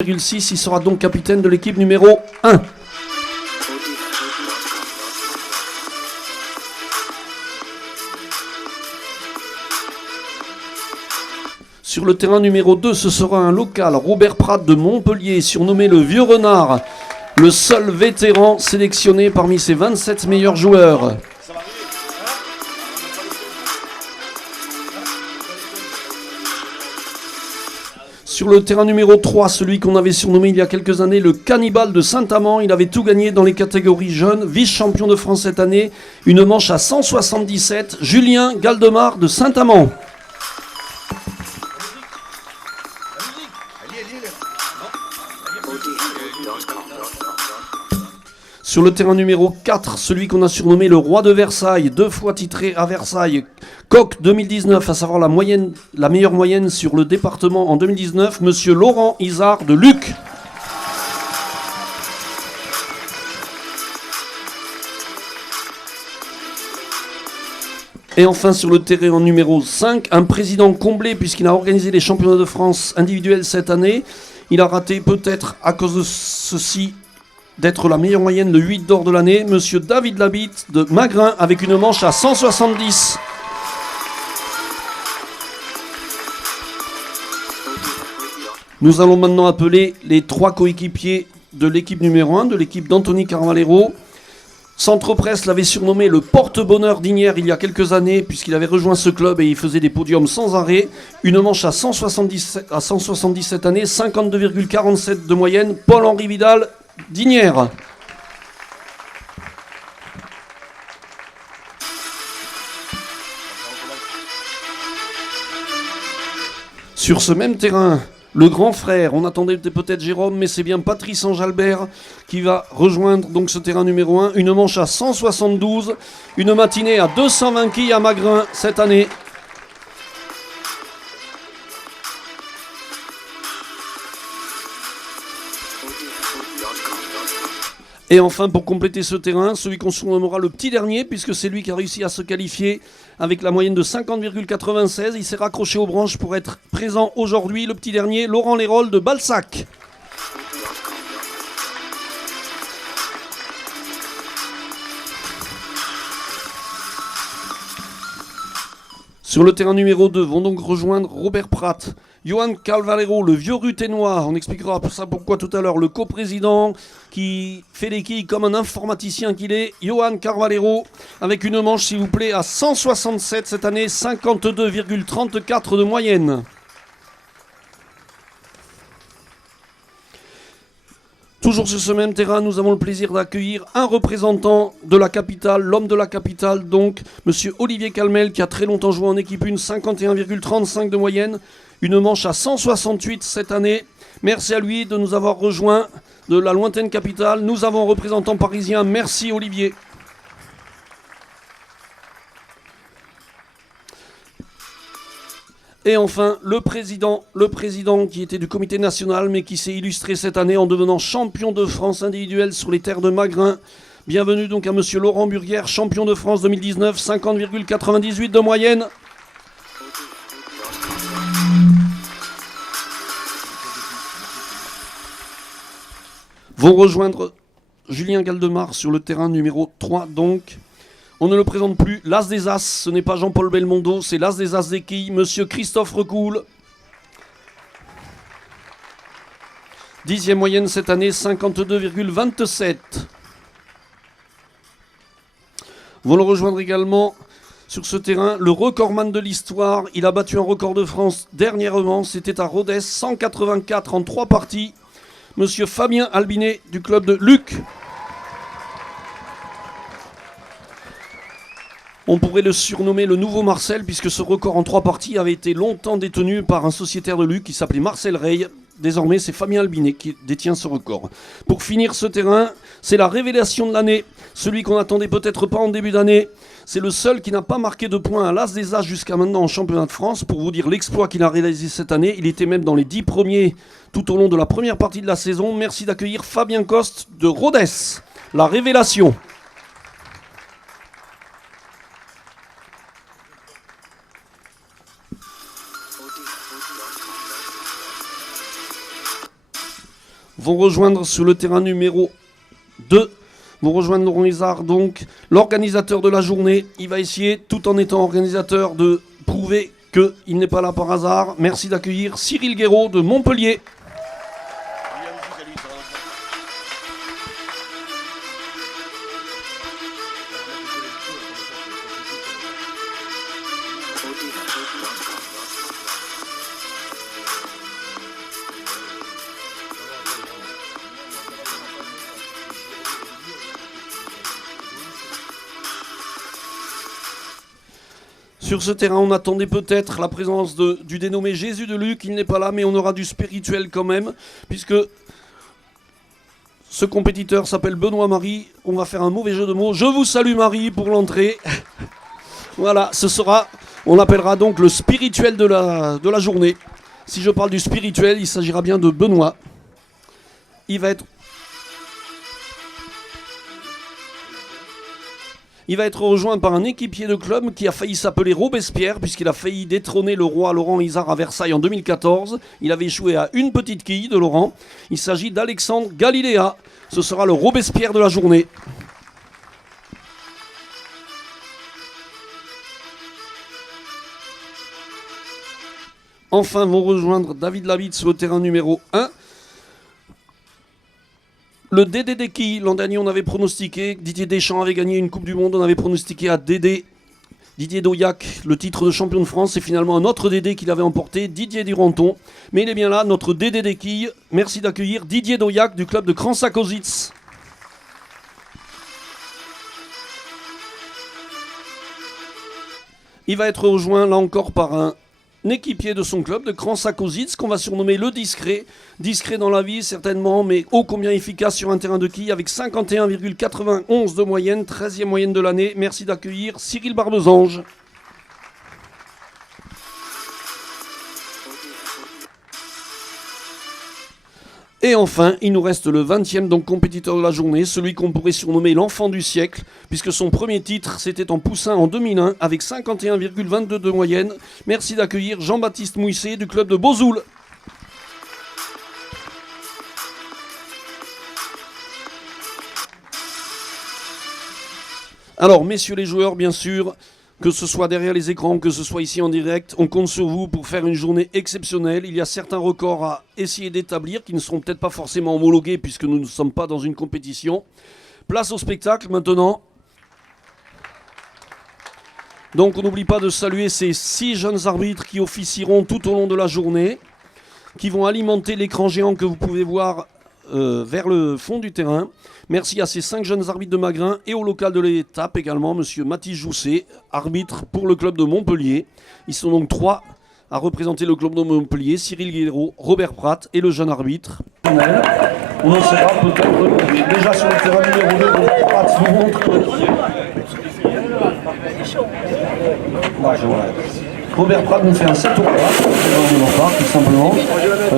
6, il sera donc capitaine de l'équipe numéro 1. Sur le terrain numéro 2, ce sera un local, Robert Prat de Montpellier, surnommé le Vieux Renard, le seul vétéran sélectionné parmi ses 27 meilleurs joueurs. Sur le terrain numéro 3, celui qu'on avait surnommé il y a quelques années le Cannibale de Saint-Amand, il avait tout gagné dans les catégories jeunes, vice-champion de France cette année, une manche à 177, Julien Galdemar de Saint-Amand. Sur le terrain numéro 4, celui qu'on a surnommé le Roi de Versailles, 2 fois titré à Versailles, Coq 2019, à savoir la meilleure moyenne sur le département en 2019, monsieur Laurent Isard de Luc. Et enfin sur le terrain numéro 5, un président comblé puisqu'il a organisé les championnats de France individuels cette année. Il a raté peut-être à cause de ceci d'être la meilleure moyenne, le 8 d'or de l'année, monsieur David Labitte de Magrin avec une manche à 170. Nous allons maintenant appeler les 3 coéquipiers de l'équipe numéro 1, de l'équipe d'Anthony Carvalero. Centre Presse l'avait surnommé le porte-bonheur d'Ignières il y a quelques années, puisqu'il avait rejoint ce club et il faisait des podiums sans arrêt. Une manche à 177 cette année, 52,47 de moyenne, Paul-Henri Vidal d'Ignières. Sur ce même terrain, le grand frère, on attendait peut-être Jérôme, mais c'est bien Patrice Ange-Albert qui va rejoindre donc ce terrain numéro 1. Une manche à 172, une matinée à 220 quilles à Magrin cette année. Et enfin, pour compléter ce terrain, celui qu'on surnommera le petit dernier, puisque c'est lui qui a réussi à se qualifier avec la moyenne de 50,96. Il s'est raccroché aux branches pour être présent aujourd'hui. Le petit dernier, Laurent Lérol de Balsac. Sur le terrain numéro 2 vont donc rejoindre Robert Prat, Johan Carvalero, le vieux ruténois, on expliquera ça pourquoi tout à l'heure, le coprésident qui fait les quilles comme un informaticien qu'il est, Johan Carvalero, avec une manche s'il vous plaît à 167 cette année, 52,34 de moyenne. Toujours sur ce même terrain, nous avons le plaisir d'accueillir un représentant de la capitale, l'homme de la capitale, donc monsieur Olivier Calmel, qui a très longtemps joué en équipe 1, 51,35 de moyenne, une manche à 168 cette année. Merci à lui de nous avoir rejoints de la lointaine capitale. Nous avons un représentant parisien, merci Olivier. Et enfin, le président qui était du comité national, mais qui s'est illustré cette année en devenant champion de France individuel sur les terres de Magrin. Bienvenue donc à monsieur Laurent Burguère, champion de France 2019, 50,98 de moyenne. Vont rejoindre Julien Galdemar sur le terrain numéro 3 donc. On ne le présente plus, l'As des As, ce n'est pas Jean-Paul Belmondo, c'est l'As des As des quilles, monsieur Christophe Recoul. 10e moyenne cette année, 52,27. Vont le rejoindre également sur ce terrain le recordman de l'histoire. Il a battu un record de France dernièrement, c'était à Rodez, 184 en 3 parties. Monsieur Fabien Albinet du club de Luc. On pourrait le surnommer le nouveau Marcel, puisque ce record en 3 parties avait été longtemps détenu par un sociétaire de Luc qui s'appelait Marcel Rey. Désormais, c'est Fabien Albinet qui détient ce record. Pour finir ce terrain, c'est la révélation de l'année. Celui qu'on n'attendait peut-être pas en début d'année. C'est le seul qui n'a pas marqué de points à l'As des As jusqu'à maintenant en championnat de France. Pour vous dire l'exploit qu'il a réalisé cette année, il était même dans les 10 premiers tout au long de la première partie de la saison. Merci d'accueillir Fabien Coste de Rodez. La révélation. vont rejoindre sur le terrain numéro 2. Vont rejoindre Laurent Izard, donc l'organisateur de la journée. Il va essayer, tout en étant organisateur, de prouver qu'il n'est pas là par hasard. Merci d'accueillir Cyril Guéraud de Montpellier. Sur ce terrain, on attendait peut-être la présence du dénommé Jésus de Luc. Il n'est pas là, mais on aura du spirituel quand même, puisque ce compétiteur s'appelle Benoît Marie. On va faire un mauvais jeu de mots. Je vous salue Marie pour l'entrée. Voilà, ce sera, on l'appellera donc le spirituel de la journée. Si je parle du spirituel, il s'agira bien de Benoît. Il va être rejoint par un équipier de club qui a failli s'appeler Robespierre, puisqu'il a failli détrôner le roi Laurent Izard à Versailles en 2014. Il avait échoué à une petite quille de Laurent. Il s'agit d'Alexandre Galiléa. Ce sera le Robespierre de la journée. Enfin vont rejoindre David Labitz au terrain numéro 1. Le Dédé des quilles, l'an dernier on avait pronostiqué, Didier Deschamps avait gagné une Coupe du Monde, on avait pronostiqué à Didier Dauillac le titre de champion de France, c'est finalement un autre Dédé qui l'avait emporté, Didier Duranton. Mais il est bien là, notre Dédé des quilles. Merci d'accueillir Didier Dauillac du club de Kransakozitz. Il va être rejoint là encore par un équipier de son club, de Kransakozitz, qu'on va surnommer le discret. Discret dans la vie, certainement, mais ô combien efficace sur un terrain de quilles, avec 51,91 de moyenne, 13e moyenne de l'année. Merci d'accueillir Cyril Barbesange. Et enfin, il nous reste le 20e donc compétiteur de la journée, celui qu'on pourrait surnommer l'enfant du siècle, puisque son premier titre c'était en poussin en 2001 avec 51,22 de moyenne. Merci d'accueillir Jean-Baptiste Mouissé du club de Bozoul. Alors, messieurs les joueurs, bien sûr, que ce soit derrière les écrans, que ce soit ici en direct, on compte sur vous pour faire une journée exceptionnelle. Il y a certains records à essayer d'établir qui ne seront peut-être pas forcément homologués puisque nous ne sommes pas dans une compétition. Place au spectacle maintenant. Donc on n'oublie pas de saluer ces 6 jeunes arbitres qui officieront tout au long de la journée, qui vont alimenter l'écran géant que vous pouvez voir vers le fond du terrain. Merci à ces 5 jeunes arbitres de Magrin et au local de l'étape également, monsieur Mathis Jousset, arbitre pour le club de Montpellier. Ils sont donc 3 à représenter le club de Montpellier, Cyril Guéraud, Robert Pratt et le jeune arbitre. On en sera peut-être déjà sur le terrain numéro 2, Robert Pratt nous montre que... Robert Pratt nous fait un 7 au pas, tout simplement.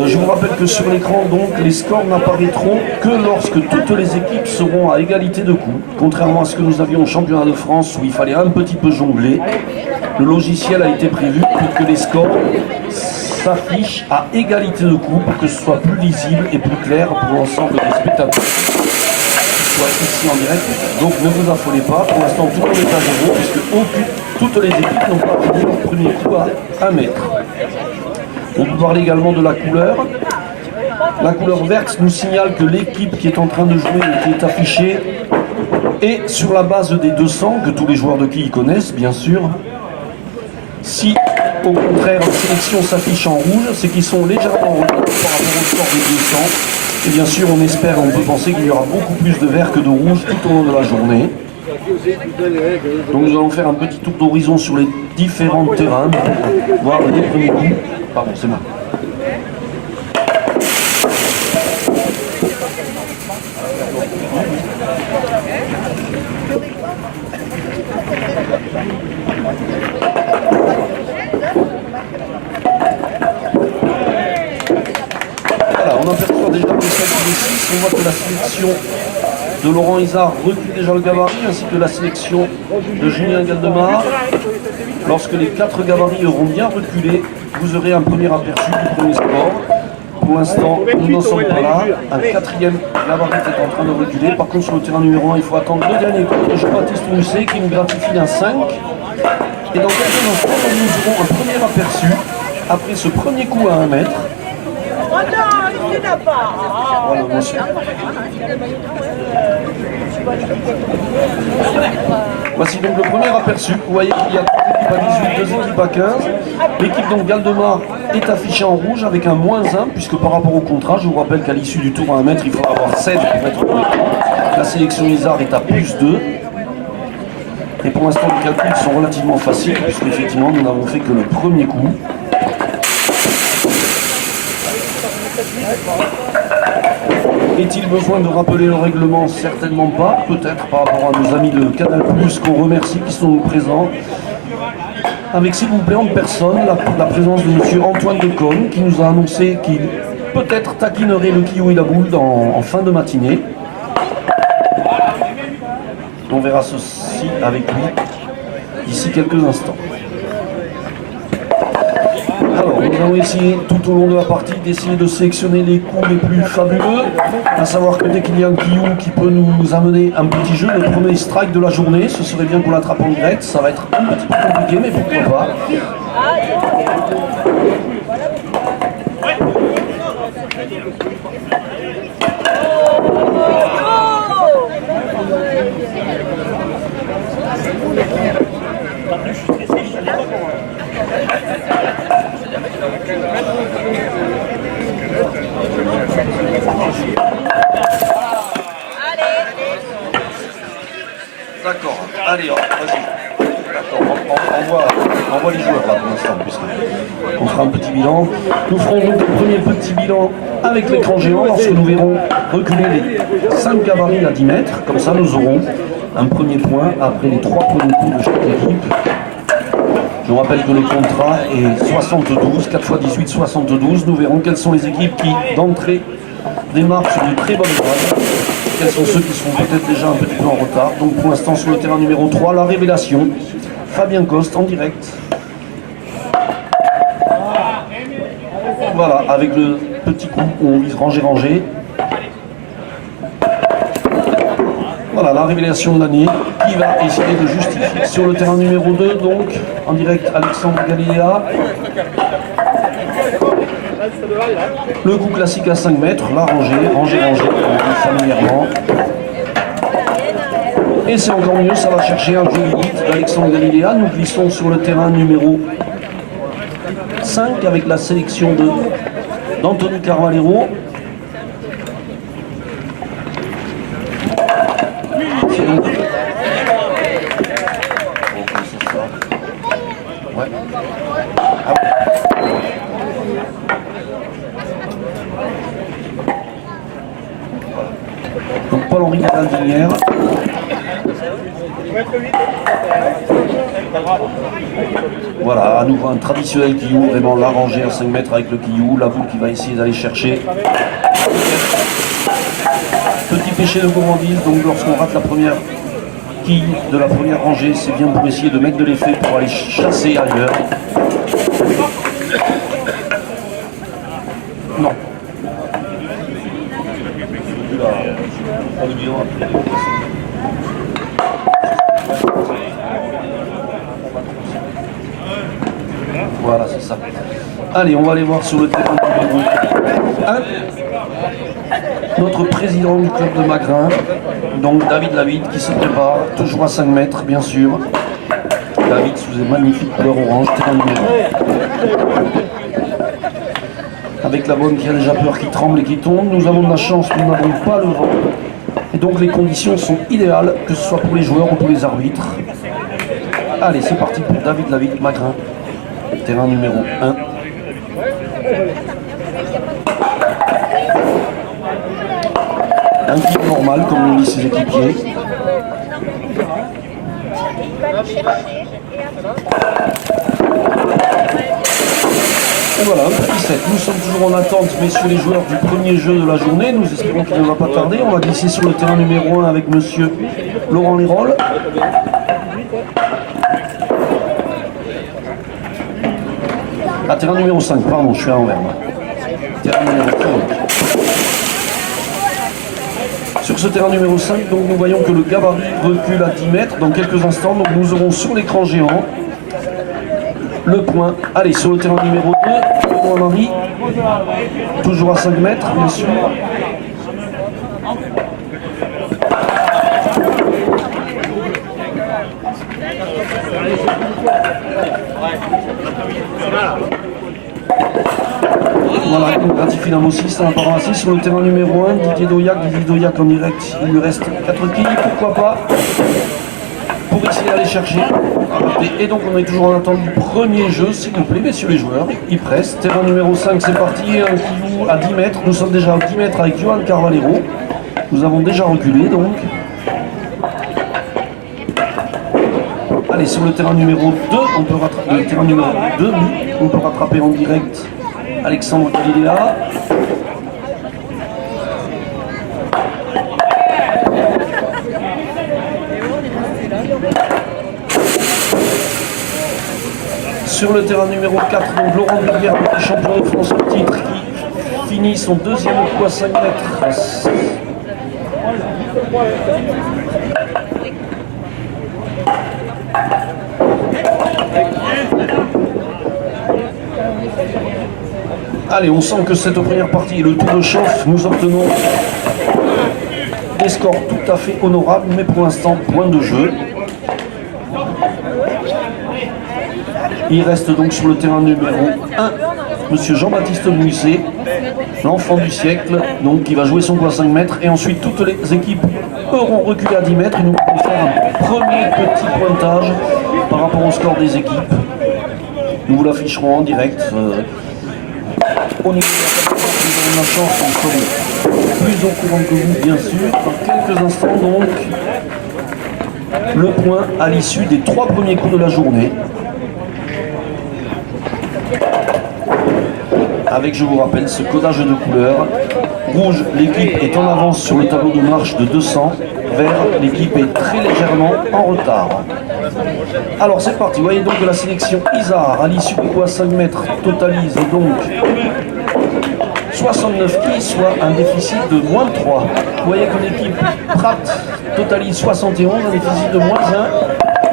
Je vous rappelle que sur l'écran, donc, les scores n'apparaîtront que lorsque toutes les équipes seront à égalité de coups. Contrairement à ce que nous avions au championnat de France où il fallait un petit peu jongler, le logiciel a été prévu pour que les scores s'affichent à égalité de coups pour que ce soit plus lisible et plus clair pour l'ensemble des spectateurs. Ici en direct, donc ne vous affolez pas, pour l'instant tout le monde est à 0 puisque toutes les équipes n'ont pas fini leur premier coup à 1 mètre. On peut parler également de la couleur. La couleur verte nous signale que l'équipe qui est en train de jouer et qui est affichée est sur la base des 200, que tous les joueurs de quilles connaissent bien sûr. Si au contraire la sélection s'affiche en rouge, c'est qu'ils sont légèrement en retard par rapport au score des 200. Et bien sûr, on espère, on peut penser qu'il y aura beaucoup plus de vert que de rouge tout au long de la journée. Donc nous allons faire un petit tour d'horizon sur les différents terrains, voir les premiers coups. Pardon, c'est moi. Voilà, on aperçoit déjà le 7 et 6, on voit que la sélection de Laurent Izard recule déjà le gabarit, ainsi que la sélection de Julien Galdemar. Lorsque les 4 gabarits auront bien reculé, vous aurez un premier aperçu du premier score. Pour l'instant, nous n'en sommes pas là. Un quatrième gabarit est en train de reculer. Par contre, sur le terrain numéro 1, il faut attendre le dernier coup de Jean-Baptiste Mousset qui nous gratifie d'un 5. Et dans quelques instants, nous aurons un premier aperçu après ce premier coup à 1 mètre. Voilà, monsieur. Voici donc le premier aperçu. Vous voyez qu'il y a 3 équipes à 18, 2 équipes à 15. L'équipe donc Galdemar est affichée en rouge avec un -1, puisque par rapport au contrat, je vous rappelle qu'à l'issue du tour à 1 mètre, il faut avoir 7 pour être premier. La sélection Isard est à +2. Et pour l'instant, les calculs sont relativement faciles, puisqu'effectivement, nous n'avons fait que le premier coup. Est-il besoin de rappeler le règlement? Certainement pas, peut-être par rapport à nos amis de Canal+, qu'on remercie, qui sont présents. Avec, s'il vous plaît, en personne, la présence de M. Antoine Decaune, qui nous a annoncé qu'il peut-être taquinerait le Kiou et la boule en fin de matinée. On verra ceci avec lui d'ici quelques instants. Alors, nous allons essayer tout au long de la partie d'essayer de sélectionner les coups les plus fabuleux. À savoir que dès qu'il y a un Kiou qui peut nous amener un petit jeu, le premier strike de la journée, ce serait bien qu'on l'attrape en direct. Ça va être un petit peu compliqué, mais pourquoi pas. D'accord, allez, vas-y. D'accord, on voit les joueurs là pour l'instant, puisqu'on fera un petit bilan. Nous ferons donc le premier petit bilan avec l'écran géant lorsque nous verrons reculer les 5 gabarits à 10 mètres. Comme ça, nous aurons un premier point après les 3 premiers coups de chaque équipe. Je vous rappelle que le contrat est 72, 4 x 18, 72. Nous verrons quelles sont les équipes qui, d'entrée, démarrent sur une très bonne base. Quels sont ceux qui seront peut-être déjà un petit peu en retard. Donc pour l'instant sur le terrain numéro 3, la révélation. Fabien Coste en direct. Voilà, avec le petit coup où on vise ranger. Voilà, la révélation de l'année qui va essayer de justifier. Sur le terrain numéro 2, donc, en direct, Alexandre Galiléa. Le coup classique à 5 mètres, la rangée, on dit familièrement. Et c'est encore mieux, ça va chercher un joli hit d'Alexandre Galiléa. Nous glissons sur le terrain numéro 5 avec la sélection d'Anthony Carvalero. Donc Paul-Henri Galdinière. Voilà, à nouveau un traditionnel quillou, vraiment la rangée à 5 mètres avec le quillou, la boule qui va essayer d'aller chercher. Petit péché de gourmandise, donc lorsqu'on rate la première quille de la première rangée, c'est bien pour essayer de mettre de l'effet pour aller chasser ailleurs. Non. Voilà, c'est ça. Allez, on va aller voir sur le terrain numéro 1. Notre président du club de Magrin, donc David Lavitte, qui se prépare, toujours à 5 mètres, bien sûr. David sous une magnifique couleur orange, terrain numéro 1. Avec la bonne qui a déjà peur, qui tremble et qui tombe. Nous avons de la chance, nous n'avons pas le vent. Et donc les conditions sont idéales, que ce soit pour les joueurs ou pour les arbitres. Allez, c'est parti pour David Lavitte, Magrin. Terrain numéro 1. Un kick normal, comme l'ont dit ses équipiers. Et voilà, un petit set. Nous sommes toujours en attente, messieurs les joueurs, du premier jeu de la journée. Nous espérons qu'il ne va pas tarder. On va glisser sur le terrain numéro 1 avec monsieur Laurent Lérol. Terrain numéro 5, pardon, je suis à l'envers. terrain numéro 5. Sur ce terrain numéro 5, donc, nous voyons que le gabarit recule à 10 mètres. Dans quelques instants, donc, nous aurons sur l'écran géant le point. Allez, sur le terrain numéro 2, Marie, toujours à 5 mètres, bien sûr. Voilà, on gratifie la aussi, c'est un parasite sur le terrain numéro 1, Didier Doyac en direct, il lui reste 4 quilles, pourquoi pas, pour essayer d'aller chercher. Et donc on est toujours en attente du premier jeu, s'il vous plaît, messieurs les joueurs, ils pressent. Terrain numéro 5, c'est parti, un qui joue à 10 mètres, nous sommes déjà à 10 mètres avec Johan Carvalero, nous avons déjà reculé donc. Allez, sur le terrain numéro 2, on peut rattraper le terrain numéro 2, on peut rattraper en direct Alexandre Galilea. Sur le terrain numéro 4, donc Laurent Burguer, champion de France au titre, qui finit son deuxième coup à 5 mètres. Allez, on sent que cette première partie est le tour de chauffe. Nous obtenons des scores tout à fait honorables, mais pour l'instant, point de jeu. Il reste donc sur le terrain numéro 1, monsieur Jean-Baptiste Mouisset, l'enfant du siècle, donc qui va jouer son coup à 5 mètres. Et ensuite, toutes les équipes auront reculé à 10 mètres. Et nous allons faire un premier petit pointage par rapport au score des équipes. Nous vous l'afficherons en direct. Au niveau de la capacité, nous avons la chance, nous sommes plus au courant que vous, bien sûr. Dans quelques instants, donc, le point à l'issue des 3 premiers coups de la journée. Avec, je vous rappelle, ce codage de couleurs. Rouge, l'équipe est en avance sur le tableau de marche de 200. Vert, l'équipe est très légèrement en retard. Alors c'est parti, vous voyez donc que la sélection Isard à l'issue du coup à 5 mètres totalise donc 69 quilles, soit un déficit de moins de 3. Vous voyez que l'équipe Pratt totalise 71, un déficit de moins 1.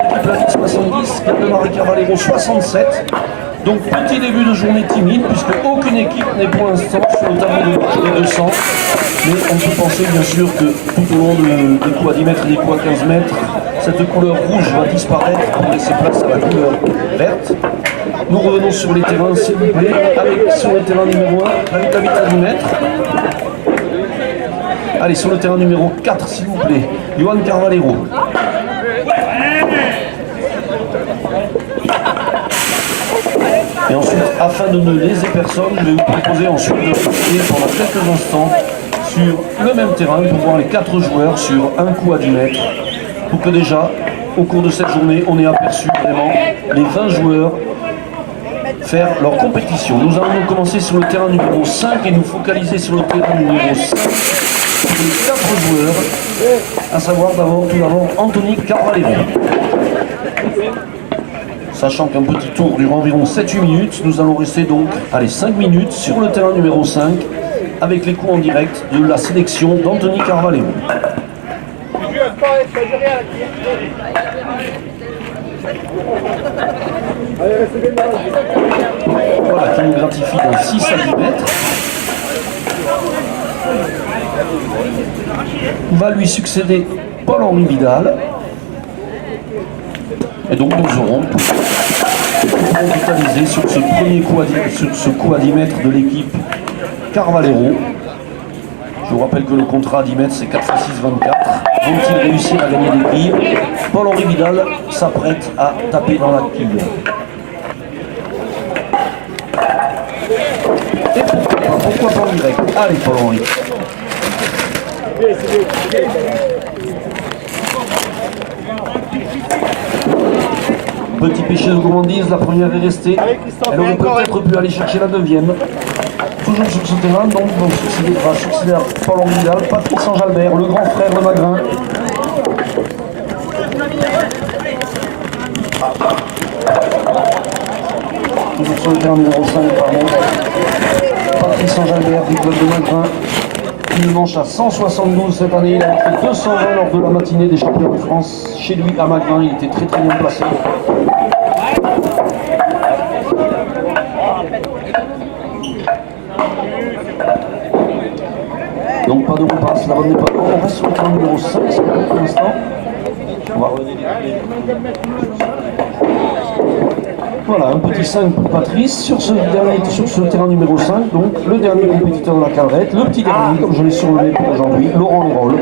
L'équipe Lafitte 70, Gardemar et Carvalero 67. Donc petit début de journée timide, puisque aucune équipe n'est pour l'instant sur le tableau de marche des 200. Mais on peut penser bien sûr que tout au long des coups à 10 mètres et des coups à 15 mètres, cette couleur rouge va disparaître pour laisser place à la couleur verte. Nous revenons sur les terrains, s'il vous plaît, avec sur le terrain numéro 1, la vite à 10 mètres. Allez, sur le terrain numéro 4, s'il vous plaît, Johan Carvalero. Et ensuite, afin de ne léser personne, je vais vous proposer ensuite de rester pendant quelques instants sur le même terrain pour voir les 4 joueurs sur un coup à 10 mètres. Pour que déjà, au cours de cette journée, on ait aperçu vraiment les 20 joueurs faire leur compétition. Nous allons donc commencer sur le terrain numéro 5 et nous focaliser sur le terrain numéro 5 sur les 4 joueurs, à savoir tout d'abord Anthony Carvalero. Sachant qu'un petit tour dure environ 7-8 minutes, nous allons rester donc, 5 minutes sur le terrain numéro 5 avec les coups en direct de la sélection d'Anthony Carvalero. Voilà, qui nous gratifie d'un 6 à 10 mètres. Va lui succéder Paul-Henri Vidal. Et donc nous aurons totalisé sur ce premier coup à 10 mètres de l'équipe Carvalero. Je vous rappelle que le contrat à 10 mètres c'est 4 x 6, 24. Vont-ils réussir à gagner des quilles? Paul-Henri Vidal s'apprête à taper dans la quille. Et pourquoi pas en direct? Allez Paul-Henri. Petit péché de gourmandise, la première est restée. Elle aurait peut-être pu aller chercher la deuxième. Toujours sur ce terrain, donc va succéder à Paul-Henri Vidal, Patrick Saint-Jalbert, le grand frère de Magrin. Toujours sur le terrain numéro 5, pardon. Patrice Enjalbert du club de Magrin. Une manche à 172 cette année. Il a fait 220 lors de la matinée des champions de France. Chez lui à Magrin, il était très très bien placé. Donc pas de repasse, la bonne n'est pas. On reste sur le terrain numéro 5 pour l'instant. On va revenir. Voilà, un petit 5 pour Patrice sur ce terrain numéro 5, donc le dernier compétiteur de la calrette, le petit dernier, comme je l'ai surnommé pour aujourd'hui, Laurent Lérol.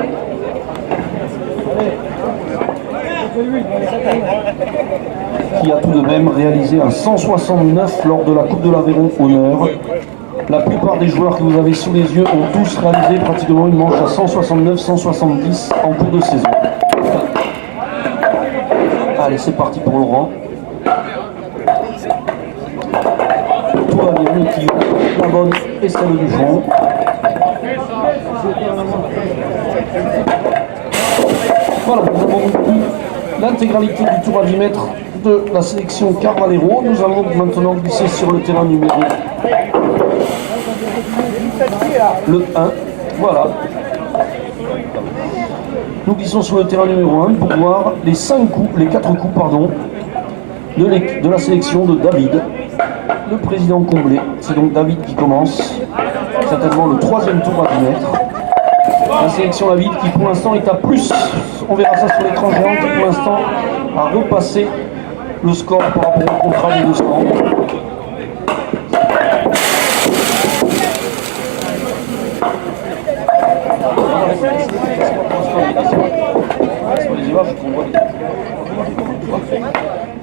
Qui a tout de même réalisé un 169 lors de la Coupe de l'Aveyron Honneur. La plupart des joueurs que vous avez sous les yeux ont tous réalisé pratiquement une manche à 169-170 en cours de saison. Allez, c'est parti pour Laurent. Tout va bien, l'équipe, la bonne et celle du fond. Voilà, nous avons eu l'intégralité du tour à 10 mètres de la sélection Carvalero. Nous allons maintenant glisser sur le terrain numéro le 1. Voilà. Nous glissons sur le terrain numéro 1 pour voir les 4 coups de la sélection de David, le président comblé. C'est donc David qui commence, certainement le 3e tour à 10 mètres. La sélection David qui pour l'instant est à plus, on verra ça sur l'écran géant, qui pour l'instant a repassé le score par rapport au contrat des 200.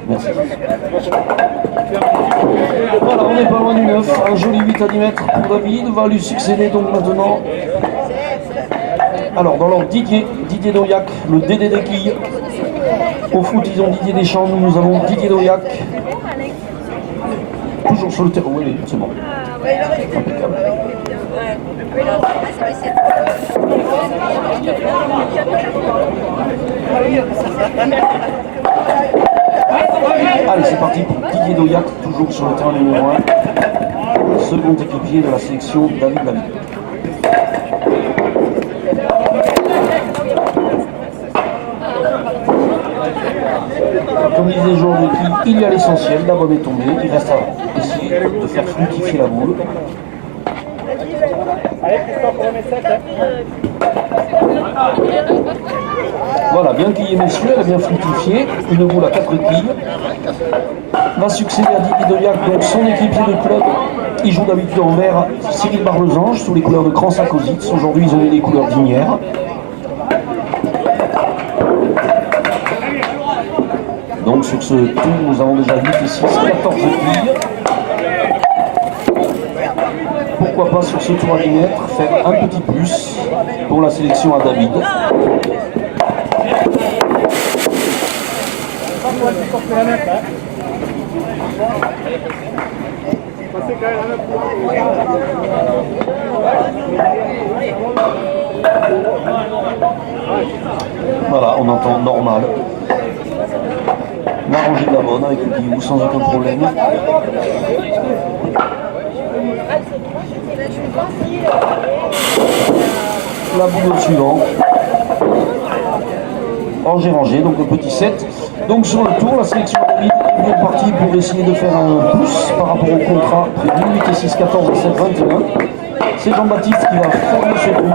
Merci. Voilà, on n'est pas loin du 9. Un joli 8 à 10 mètres pour David. Va lui succéder donc maintenant. Alors, dans l'ordre, Didier Doyac, le Dédé des quilles. Au foot, ils ont Didier Deschamps. Nous avons Didier Doyac. Toujours sur le terrain. Oui, c'est bon. Impeccable. Allez, c'est parti pour Didier Doyac, toujours sur le terrain numéro 1. Second équipier de la sélection David David. Comme disait les joueurs de l'équipe, il y a l'essentiel, la bonne est tombée, il reste à essayer de faire fructifier la boule. Voilà, bien quillé messieurs, elle a bien fructifié, une boule à 4 quilles. Va succéder à Didier Doyac, donc son équipier de club. Il joue d'habitude en vert, Cyril Barlesange, sous les couleurs de Cran-Sacositz. Aujourd'hui, ils ont mis les couleurs d'Inière. Donc sur ce tour, nous avons déjà 8 et 6, 14 quilles. Pourquoi pas sur ce tour à 10 mètres faire un petit plus pour la sélection à David. Voilà, on entend normal. On a rangé de la bonne avec le guillou sans aucun problème. La boule au suivant. Rangé, donc le petit 7. Donc sur le tour, la sélection David est bien partie pour essayer de faire un plus par rapport au contrat prévu. 8 et 6, 14 et 7, 21. C'est Jean-Baptiste qui va fermer ce tour.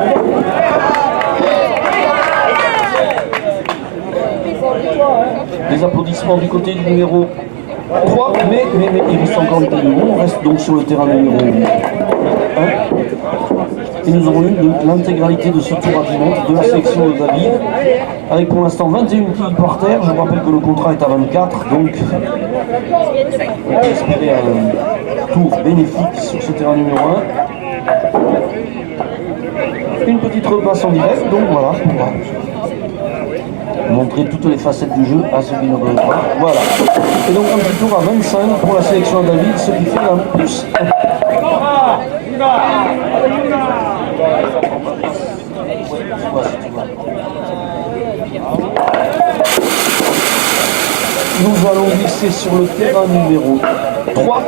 Des applaudissements du côté du numéro 3, mais il reste encore le numéro. On reste donc sur le terrain numéro 1. Et nous aurons eu l'intégralité de ce tour à 10 mètres de la sélection de David, avec pour l'instant 21 quilles par terre. Je vous rappelle que le contrat est à 24, donc on peut espérer un tour bénéfique sur ce terrain numéro 1. Une petite repasse en direct, donc voilà, pour montrer toutes les facettes du jeu à ceux qui ne veulent pas. Voilà. Et donc un petit tour à 25 pour la sélection de David, ce qui fait un plus 1. Nous allons glisser sur le terrain numéro 3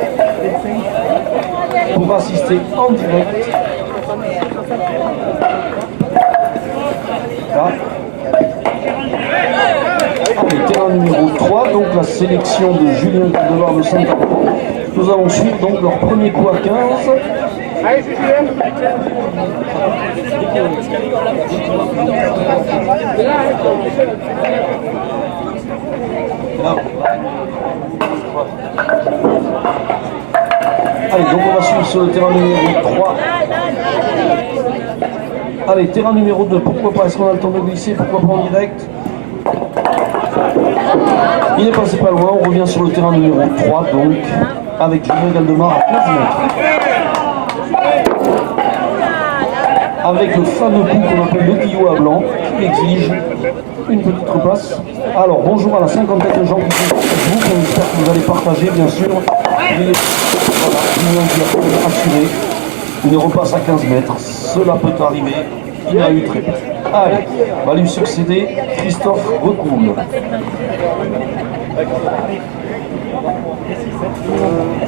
pour assister en direct. Là. Allez, terrain numéro 3, donc la sélection de Julien Gildemar de Saint-Armand. Nous allons suivre donc leur premier coup à 15. Allez, c'est Julien. Allez, donc on va suivre sur le terrain numéro 3. Allez, terrain numéro 2, pourquoi pas? Est-ce qu'on a le temps de glisser? Pourquoi pas en direct? Il est passé pas loin, on revient sur le terrain numéro 3, donc avec Julien Gildemar à 15 mètres. Avec le fameux coup qu'on appelle le guillot à blanc, qui exige une petite repasse. Alors, bonjour à la cinquantaine de gens qui sont avec vous, on espère que vous allez partager, bien sûr. Et voilà, Julien qui a assuré une repasse à 15 mètres. Cela peut arriver, il a eu très peu. Allez, va lui succéder Christophe Recoul.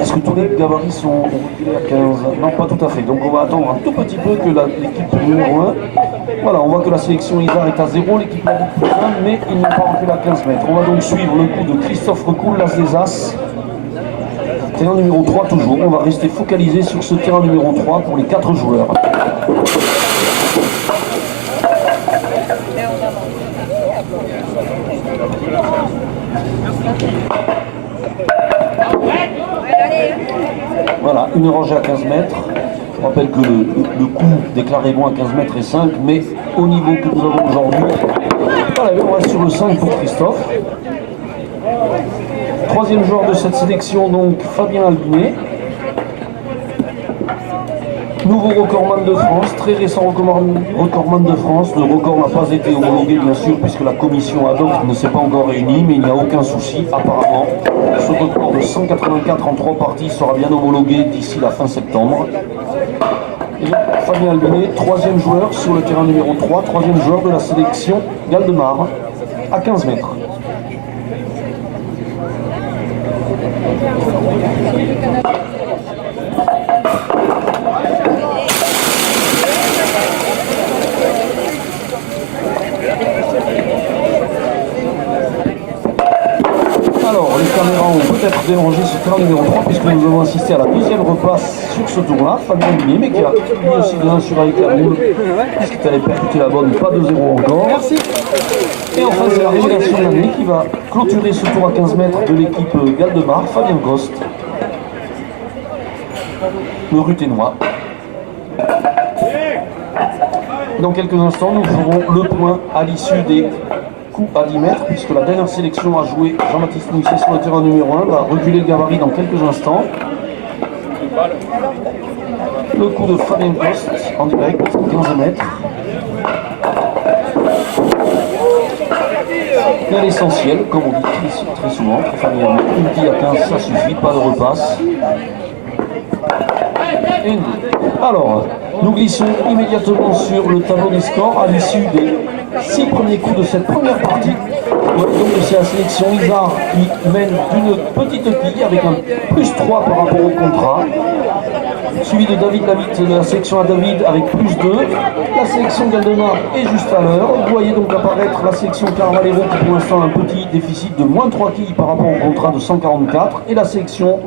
Est-ce que tous les gabarits sont reculés à 15? Non, pas tout à fait. Donc on va attendre un tout petit peu que l'équipe numéro 1. Voilà, on voit que la sélection Isard est à 0, l'équipe Ligue plus 1, mais ils n'ont pas reculé à 15 mètres. On va donc suivre le coup de Christophe Recoul, l'As des As. Terrain numéro 3 toujours. On va rester focalisé sur ce terrain numéro 3 pour les 4 joueurs. Voilà, une rangée à 15 mètres. Je rappelle que le coup déclaré bon à 15 mètres est 5, mais au niveau que nous avons aujourd'hui, voilà, on reste sur le 5 pour Christophe. Troisième joueur de cette sélection, donc Fabien Albinet. Nouveau recordman de France, très récent recordman de France. Le record n'a pas été homologué, bien sûr, puisque la commission ad hoc ne s'est pas encore réunie, mais il n'y a aucun souci, apparemment. Ce record de 184 en 3 parties sera bien homologué d'ici la fin septembre. Et Fabien Albinet, troisième joueur sur le terrain numéro 3, troisième joueur de la sélection Gildemar, à 15 mètres. Alors, les caméras ont peut-être dérangé ce terrain numéro 3 puisque nous avons assisté à la deuxième repasse sur ce tour-là. Fabien Albinet, mais qui a lui aussi de 1 sur avec la boule, puisqu'il allait percuter la bonne, pas de 0 encore. Merci. Et enfin, c'est la révélation de l'année qui va clôturer ce tour à 15 mètres de l'équipe Gildemar, Fabien Gost, le Ruténois. Dans quelques instants, nous ferons le point à l'issue des coups à 10 mètres, puisque la dernière sélection a joué Jean-Baptiste Mousset sur le terrain numéro 1, va reculer le gabarit dans quelques instants. Le coup de Fabien Gost en direct, 15 mètres. Et à l'essentiel, comme on dit très souvent, très familièrement, une pille à 15, ça suffit, pas de repasse. Et alors, nous glissons immédiatement sur le tableau des scores à l'issue des 6 premiers coups de cette première partie. Donc c'est la sélection Isard qui mène d'une petite pille avec un plus 3 par rapport au contrat. Suivi de David Lavitte de la sélection à David avec plus 2. La sélection Gildemar est juste à l'heure. Vous voyez donc apparaître la sélection Carvalero qui pour l'instant a un petit déficit de moins 3 quilles par rapport au contrat de 144. Et la sélection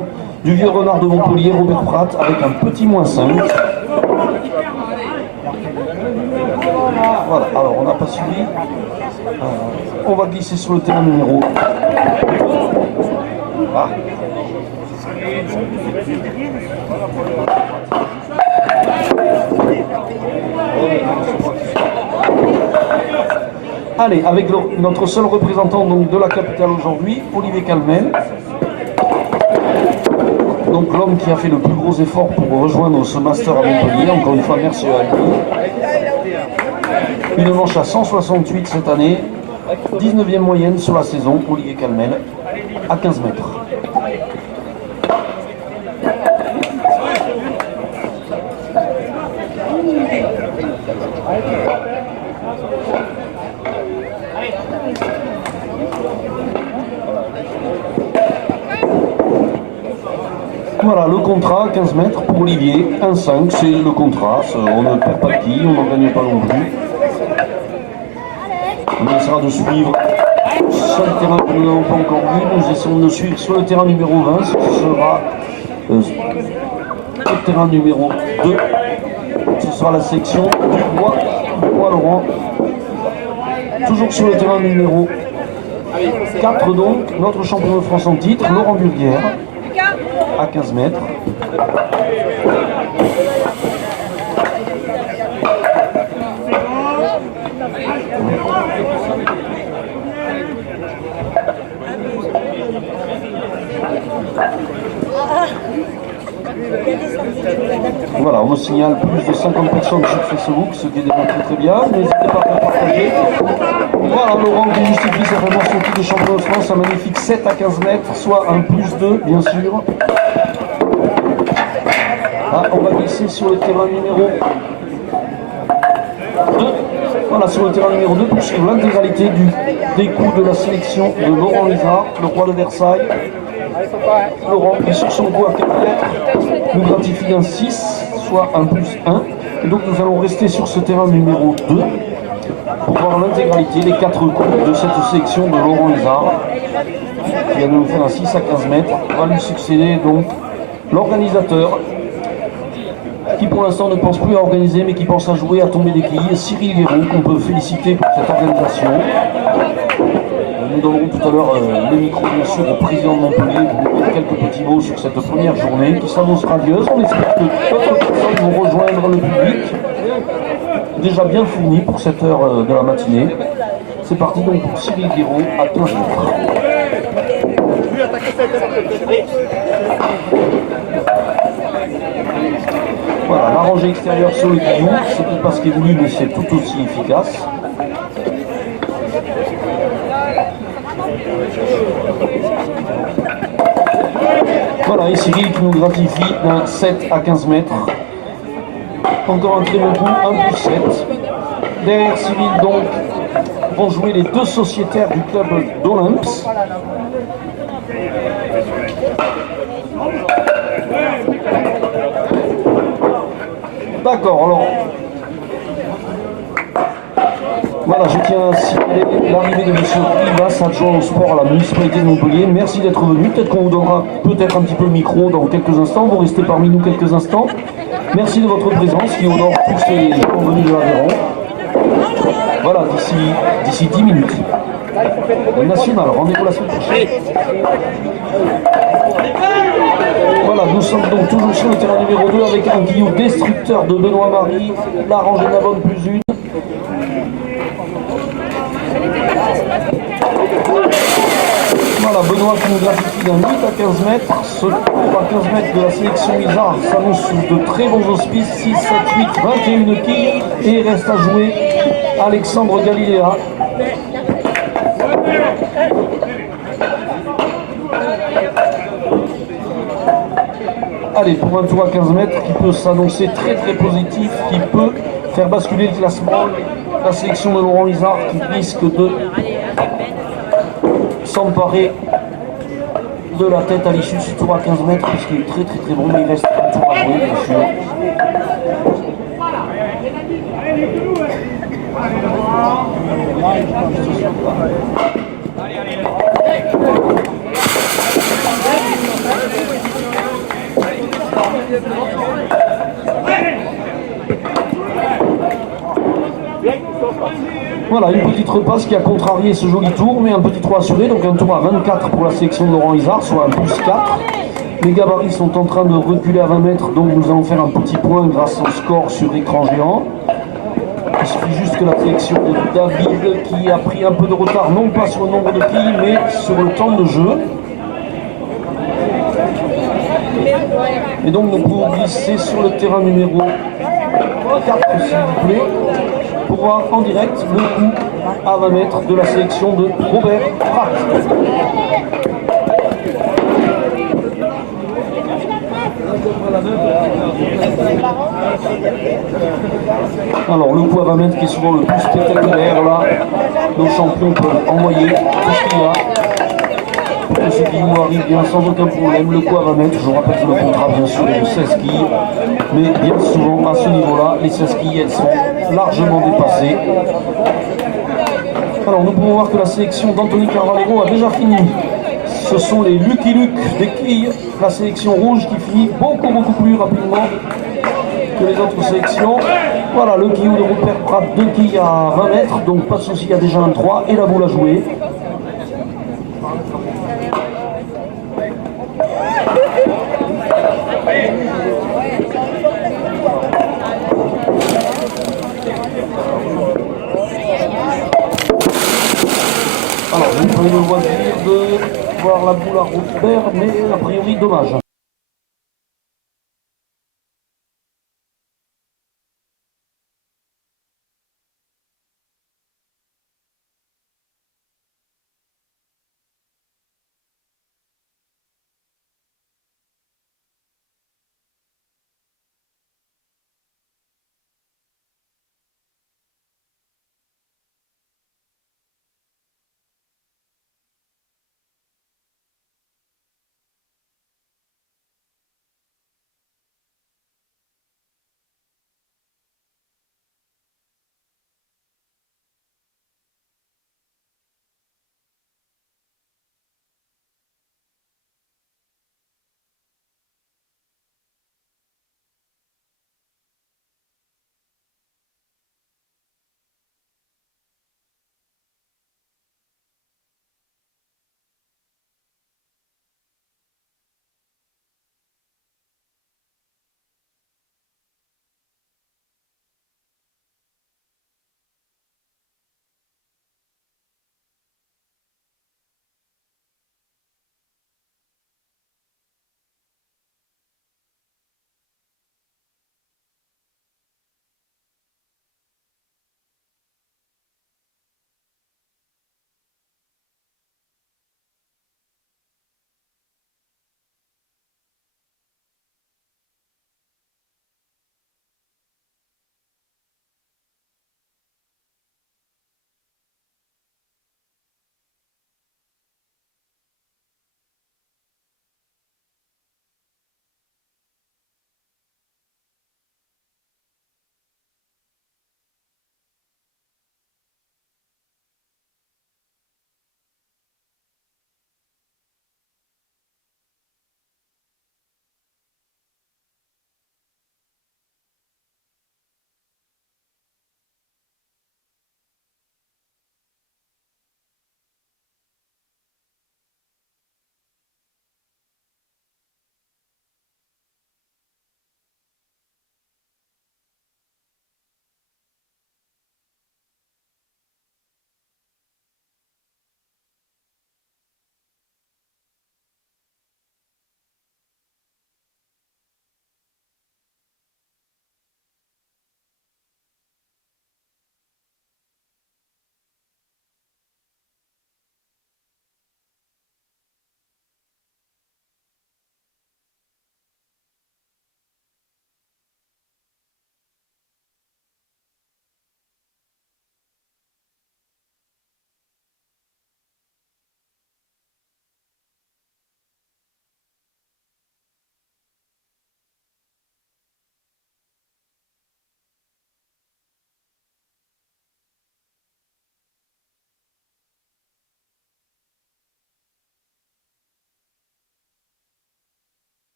du Vieux Renard de Montpellier, Robert Pratt, avec un petit moins 5. Voilà, alors on n'a pas suivi. On va glisser sur le terrain numéro. Ah. Allez, avec notre seul représentant donc, de la capitale aujourd'hui, Olivier Calmel. Donc l'homme qui a fait le plus gros effort pour rejoindre ce master à Montpellier. Encore une fois, merci à lui. Une manche à 168 cette année. 19e moyenne sur la saison, Olivier Calmel, à 15 mètres. Voilà, le contrat, 15 mètres pour Olivier, 1,5, c'est le contrat, on ne perd pas de quille, on n'en gagne pas non plus. On essaiera de suivre sur le terrain que nous n'avons pas encore vu, nous essayons de suivre sur le terrain numéro 20, ce sera le terrain numéro 2, ce sera la section du Bois Laurent, toujours sur le terrain numéro 4 donc, notre champion de France en titre, Laurent Burguière, à 15 mètres. Voilà, on me signale plus de 50 personnes sur Facebook, ce qui est déjà très bien. N'hésitez pas à partager. Voilà, Laurent qui justifie certainement son titre de champion de France, un magnifique 7 à 15 mètres, soit un plus 2, bien sûr. Ah, on va glisser sur le terrain numéro 2. Voilà, sur le terrain numéro 2 pour suivre l'intégralité des coups de la sélection de Laurent Lizard, le roi de Versailles. Laurent qui sur son coup à 4 mètres nous gratifie un 6, soit un plus 1. Et donc nous allons rester sur ce terrain numéro 2 pour voir l'intégralité des 4 coups de cette sélection de Laurent Lizard qui vient de nous faire un 6 à 15 mètres. Va lui succéder donc l'organisateur qui pour l'instant ne pense plus à organiser mais qui pense à jouer, à tomber des quilles, Cyril Guéraud, qu'on peut féliciter pour cette organisation. Nous donnerons tout à l'heure le micro bien sûr au président de Montpellier pour nous dire quelques petits mots sur cette première journée qui s'annonce radieuse. On espère que d'autres personnes vont rejoindre le public, déjà bien fourni pour cette heure de la matinée. C'est parti donc pour Cyril Guéraud à 15 mètres. Voilà, la rangée extérieure sur le guillou, c'est peut-être pas ce qui est voulu, mais c'est tout aussi efficace. Voilà, et Cyril qui nous gratifie d'un 7 à 15 mètres. Encore un très bon coup, un plus 7. Derrière Cyril, donc, vont jouer les deux sociétaires du club d'Olymps. D'accord, alors. Voilà, je tiens à signaler l'arrivée de M. Rivas, adjoint au sport à la municipalité de Montpellier. Merci d'être venu. Peut-être qu'on vous donnera peut-être un petit peu le micro dans quelques instants. Vous restez parmi nous quelques instants. Merci de votre présence qui honore tous ces convenus de l'Aveyron. Voilà, d'ici 10 minutes. Le national, rendez-vous la semaine prochaine. Voilà, nous sommes donc toujours sur le terrain numéro 2 avec un guillot destructeur de Benoît Marie, la rangée Navone plus une. Voilà, Benoît qui nous gratifie d'un 8 à 15 mètres. Ce tour à 15 mètres de la sélection Lizard s'annonce sous de très bons auspices. 6, 7, 8, 21 quilles. Et il reste à jouer Alexandre Galiléa. Allez, pour un tour à 15 mètres qui peut s'annoncer très très positif, qui peut faire basculer le classement. La sélection de Laurent Lizard qui risque de s'emparer de la tête à l'issue de ce tour à 15 mètres, puisqu'il est très très très bon, mais il reste un tour à jouer, bien sûr. Voilà, une petite repasse qui a contrarié ce joli tour, mais un petit 3 assuré, donc un tour à 24 pour la sélection de Laurent Lizard, soit un plus 4. Les gabarits sont en train de reculer à 20 mètres, donc nous allons faire un petit point grâce au score sur écran géant. Il suffit juste que la sélection de David, qui a pris un peu de retard, non pas sur le nombre de quilles, mais sur le temps de jeu. Et donc nous pouvons glisser sur le terrain numéro 4, s'il vous plaît, pour voir en direct le coup à 20 mètres de la sélection de Robert Pratt. Alors le coup à 20 mètres qui est souvent le plus spectaculaire, là nos champions peuvent envoyer tout ce qu'il y a que ces guillemets arrivent bien sans aucun problème. Le coup à 20 mètres, je rappelle que le contrat bien sûr est de 16 quilles, mais bien souvent à ce niveau-là, les 16 quilles elles sont largement dépassées. Alors nous pouvons voir que la sélection d'Anthony Carvalho a déjà fini. Ce sont les Lucky Luke des quilles, la sélection rouge qui finit beaucoup plus rapidement que les autres sélections. Voilà, le quillou de Rupert Pratt, 2 quilles à 20 mètres, donc pas de souci, il y a déjà un 3 et la boule à jouer. Alors, vous prenez le loisir de voir la boule à Rupert, mais a priori dommage.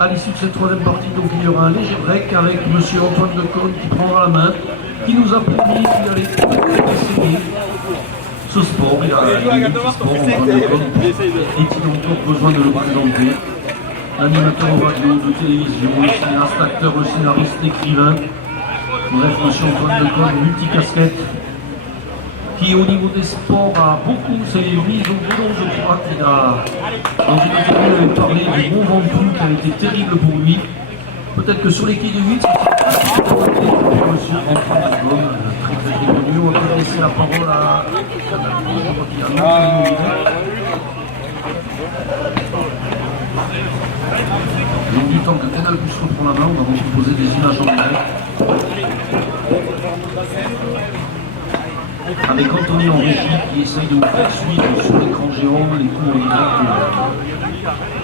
À l'issue de cette troisième partie, donc il y aura un léger break avec M. Antoine Decaune qui prendra la main, qui nous a promis qu'il allait essayer ce sport. Il a aimé ce sport, Antoine Decaune. Est-il encore besoin de le présenter? L'animateur radio, de télévision, le cinéaste, acteur, le scénariste, écrivain. Bref, M. Antoine Decaune, multicasquette, qui au niveau des sports a beaucoup, c'est mis au boulot, je crois qu'il a, dans une interview, avait parlé du Mont Ventoux qui a été terrible pour lui. Peut-être que sur les quais de 8, c'est monsieur Antoine Decaune, très très connu. On va laisser la parole à donc du temps que Canal Plus reprend la main, on va vous proposer des images en direct. Avec Anthony en régie qui essaye de vous faire suivre sur l'écran géant les cours en direct.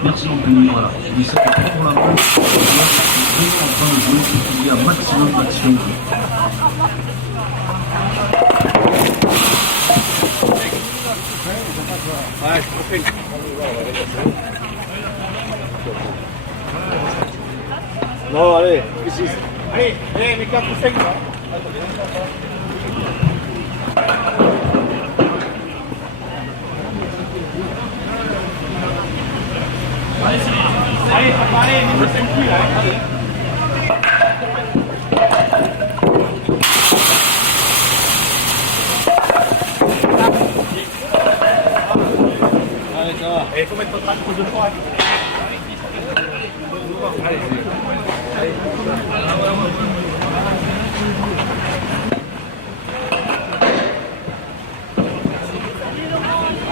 Merci Anthony, voilà. Il essaie de prendre la main, il est en train de jouer pour qu'il y ait un maximum d'action. Non, allez, précise. Allez, mes 4 ou 5 là. Allez, allez, ne me sème plus là. Allez. Allez, ça va. Et il faut mettre votre acte de fois. Allez, allez.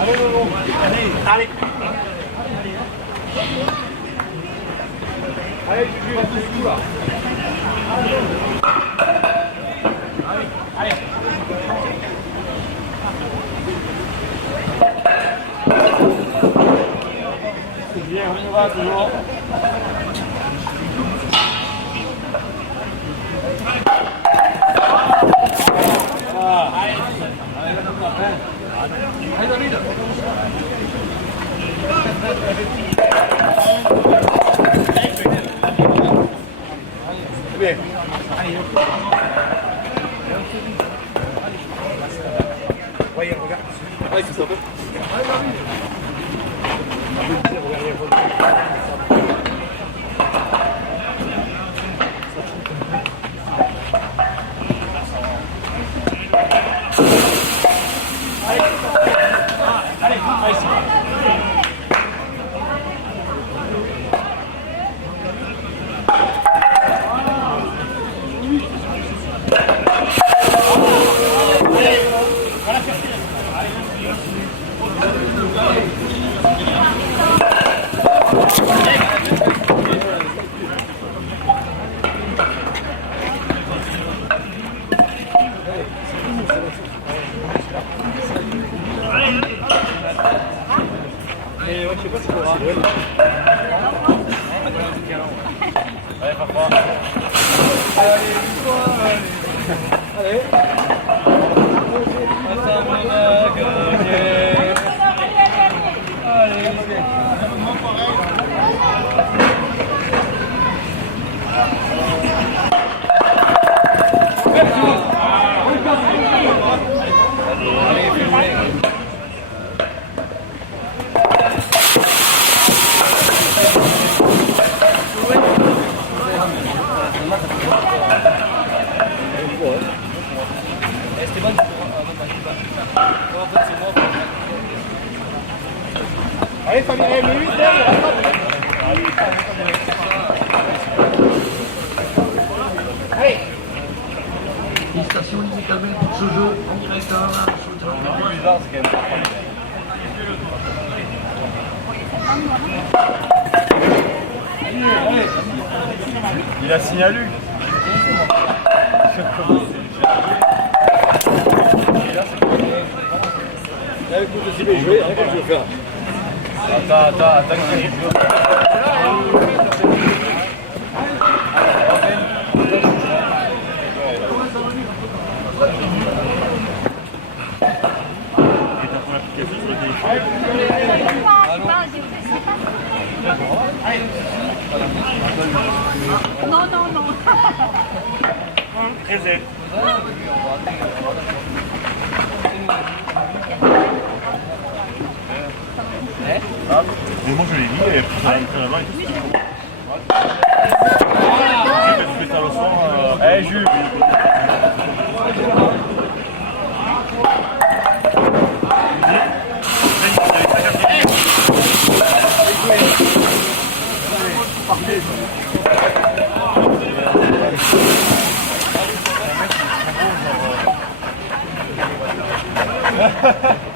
Allez, Lolo. Allez. Allez, Juju, là, c'est tout là. Allez, allez. C'est bien, on y va toujours. Bien. Voyez, regarde. Ouais, c'est ça. Je sais pas si c'est vrai. Allez, papa. Allez, allez. Allez, famille, allez, 8, allez. Félicitations Olivier Calmel pour ce jeu en direct à Il a signé à lui. Écoute, si je vais jouer, regarde ce que je vais faire. Attends, Allez. Non, non, non. Très mais moi je l'ai dit, et puis ça va là-bas et tout ça. Tu fais ça le soir. Jules.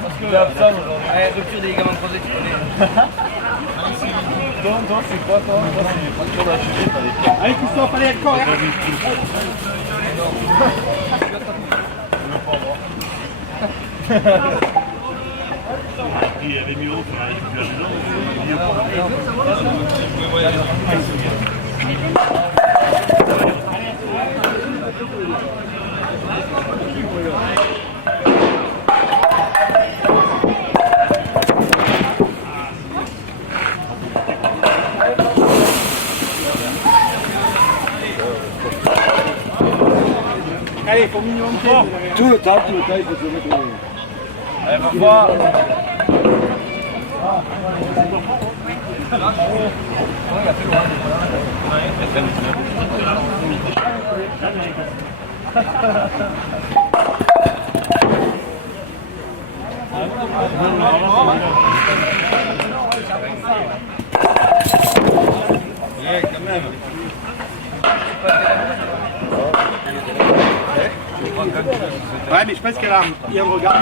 Parce que rupture des ligaments croisés, tu connais. Toi, c'est quoi toi? Toi, c'est fracture de la cheville, t'as des pieds. Allez, Christophe, allez, encore. Il y avait mis l'autre, il a récupéré Allez, il faut minimum tout le temps, il faut se mettre. Allez, parfois. Quand même. Ouais, mais je pense qu'il y a un regard.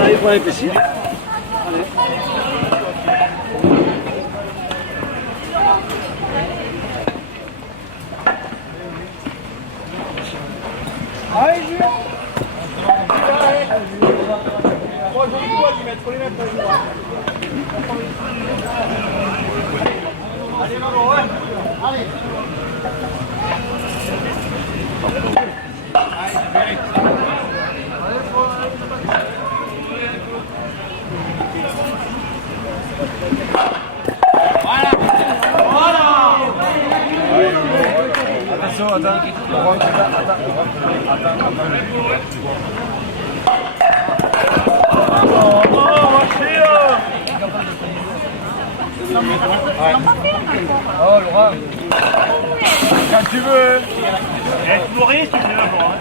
Allez, pour réfléchir. Allez, Jules. Allez, maman, ouais. Allez. Voilà. Voilà. Attention, attends. Oh, Laurent. Quand tu veux. Et Maurice, tu fais là, Laurent.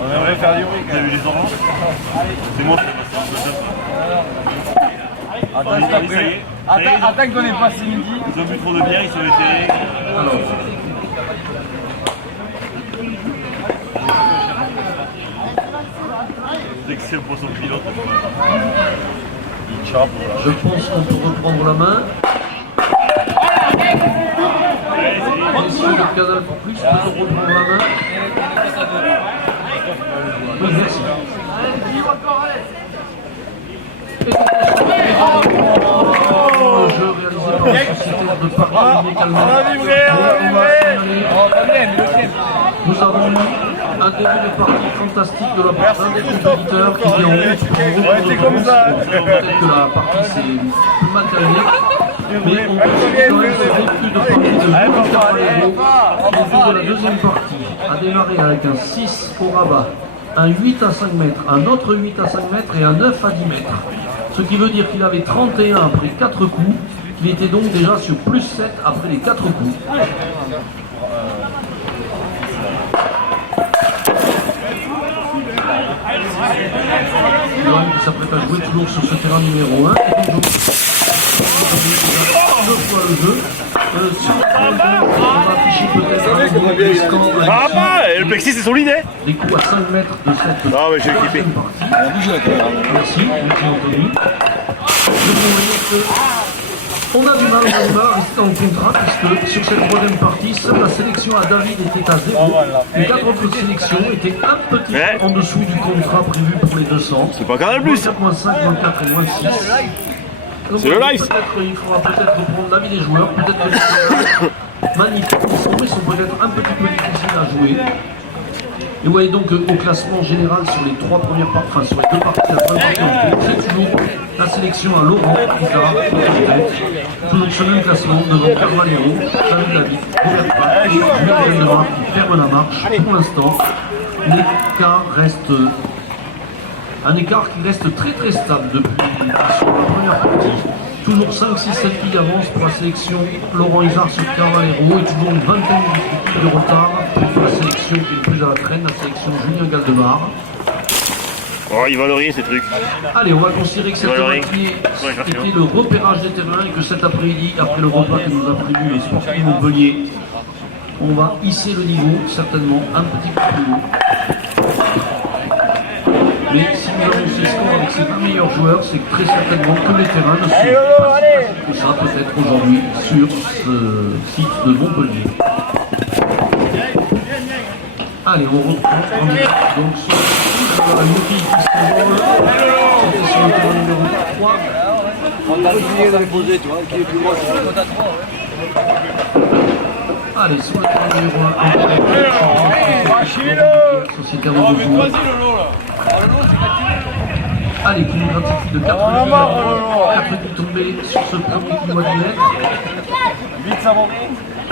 On aimerait faire du bruit. Vous avez vu les oranges? C'est moi qui fais ça. Attends qu'on est passé midi. Ils ont bu trop de bière, ils sont éthérés. C'est que c'est le poisson pilote. Il chope. Je pense qu'on peut reprendre la main. Messieurs de Canal pour plus, peut-on reprendre la main? Oui, merci. Le jeu réalisé par le sociétaire de Paris également. Nous avons eu un début de partie fantastique de la part d'un des compétiteurs qui vient peut-être que la partie s'est plus mal terminée. Mais on continue quand même ce vécu de partie de 8 au début de la deuxième partie a démarré avec un 6 au rabat, un 8 à 5 mètres, un autre 8 à 5 mètres et un 9 à 10 mètres. Ce qui veut dire qu'il avait 31 après 4 coups, qu'il était donc déjà sur plus 7 après les 4 coups. s'apprête à jouer toujours sur ce terrain numéro 1. Deux fois le jeu. Sur le terrain, on va afficher peut-être un des scores Ah bah, le plexi c'est solide, hein. des coups à 5 mètres de cette Non, mais je vais clipper. partie. Merci Anthony. Vous voyez que on a du mal à rester dans le contrat puisque sur cette troisième partie, seule la sélection à David était à 0. Les 4 autres sélections étaient un petit peu en dessous du contrat prévu pour les 200. C'est pas Canal Plus. -5, -4 et -6. Donc, C'est le live. il faudra peut-être reprendre l'avis des joueurs, peut-être que les joueurs magnifiques qui sont, mais sont peut-être un petit peu difficiles à jouer. Et vous voyez donc au classement général sur les 3 premières parties, enfin sur les 2 parties, la première partie en cours, c'est toujours la sélection à Laurent Isard, toujours ce même classement devant Carvalho, David David, Robert Pack, Julien Vendera qui ferme la marche. Pour l'instant, l'écart reste un écart qui reste très stable depuis sur la première partie. Toujours 5, 6, 7 qui avancent pour la sélection Laurent Isard sur Carvalho et toujours une vingtaine de retard pour la sélection qui est le plus à la traîne, la sélection Julien Galdemar. Oh, il valorise ces trucs. Allez, on va considérer que cette matinée était le repérage des terrains et que cet après-midi, après le repas que nous a prévu les sportifs Montpellier, on va hisser le niveau certainement un petit peu plus haut. Mais si nous avons ces scores avec ces 20 meilleurs joueurs, c'est très certainement que les terrains ne sont pas si faciles que ça peut-être aujourd'hui sur ce site de Montpellier. Allez, on reprend donc sur une outil qui s'envole. C'était sur le terrain numéro 3. On t'a oublié de les poser, tu vois, qui est plus gros, c'est le Allez, sur le terrain numéro 1. Société Renault. Allez, qui nous gratifie de 4 coups tombés sur ce premier coup à direct. Vite, ça va.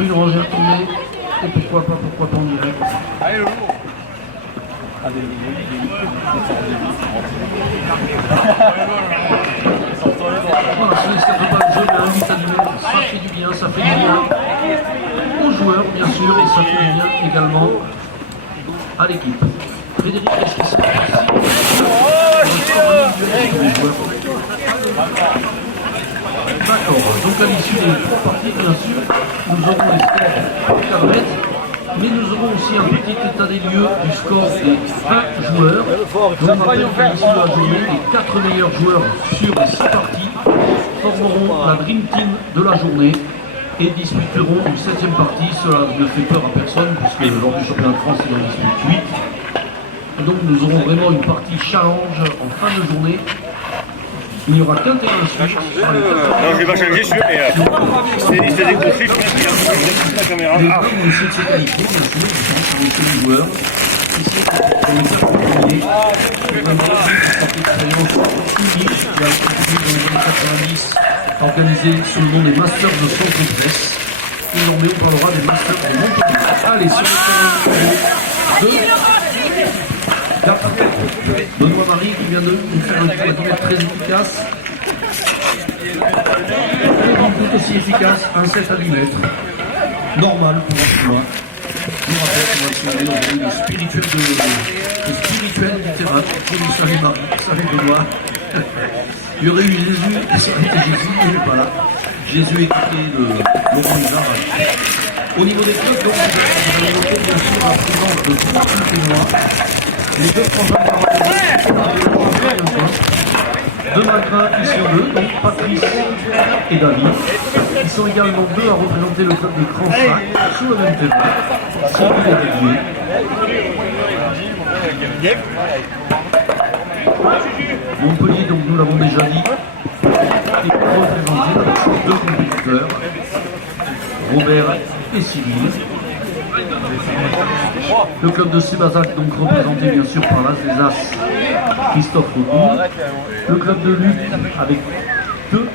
Une rangée tombée. Et pourquoi pas en direct. Allez, Lolo. Voilà, ce n'est pas le jeu, mais un but à du mètre, ça fait du bien, ça fait du bien aux joueurs, bien sûr, et ça fait du bien également à l'équipe. Frédéric Eschisson, d'accord, donc à l'issue des 3 parties, bien sûr, nous aurons les scores cadrettes, mais nous aurons aussi un petit état des lieux du score des 20 joueurs. Je vous rappelle qu'à l'issue de la journée, les 4 meilleurs joueurs sur les 6 parties formeront la Dream Team de la journée et disputeront une 7e partie. Cela ne fait peur à personne puisque lors du championnat de France, il en dispute 8. Et donc nous aurons vraiment une partie challenge en fin de journée. Il n'y aura qu'un terrain suisse. Non, je vais pas changer, je suis, mais c'est déconflit, je pense qu'il y a la caméra. Les hommes vont essayer de se qualifier, bien sûr, je pense avec tous les joueurs. Ici, on est faire premier. Vraiment, cette expérience unique qui a été dans les années 90, organisée sous le nom des Masters de Centre Presse. Désormais, on parlera des Masters de Montpellier. Allez, sur le terrain 2. Benoît Marie qui vient de nous faire un coup à très efficace. Un coup aussi efficace, un 7 à 8 mètres. Normal pour un tournoi. Je vous rappelle qu'on va essayer aujourd'hui le spirituel du terrain. Salut Benoît. Il y aurait eu Jésus, ça aurait été Jésus, il n'est pas là. Jésus est quitté de Laurent Isard. Au niveau des clubs, donc, vous allez noter bien sûr la présence de 3 témoins. Les 2 frangins de Macrin qui sont 2, donc Patrice et David. Ils sont également 2 à représenter le club de Cransac sur le même terrain. Sylvie et Didier. Montpellier, donc nous l'avons déjà dit, est représenté avec ses 2 compétiteurs, Robert et Sylvie. Le club de Sébazac, donc représenté bien sûr par l'As Christophe Recourt. Le club de lutte avec 2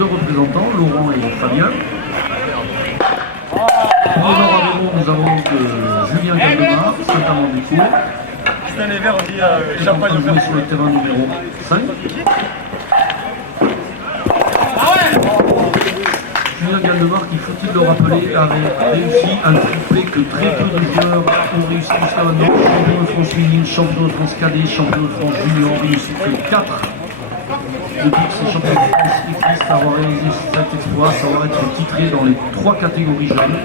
représentants, Laurent et Fabien. Pour le Nord-Aveyron, nous avons donc Julien Galdemar, Saint-Amand-des-Cours. C'est les verts, on dit Champagne jouer sur le terrain numéro 5. Nous Julien Galdemarc, il faut-il le rappeler, avait réussi un triplé que très peu de joueurs ont réussi jusqu'à maintenant. Champion de France féminine, champion de France cadet, champion de France junior, il ne suffit que 4 depuis que ces champions de France existent à avoir réalisé cet exploit, savoir être titré dans les 3 catégories jeunes.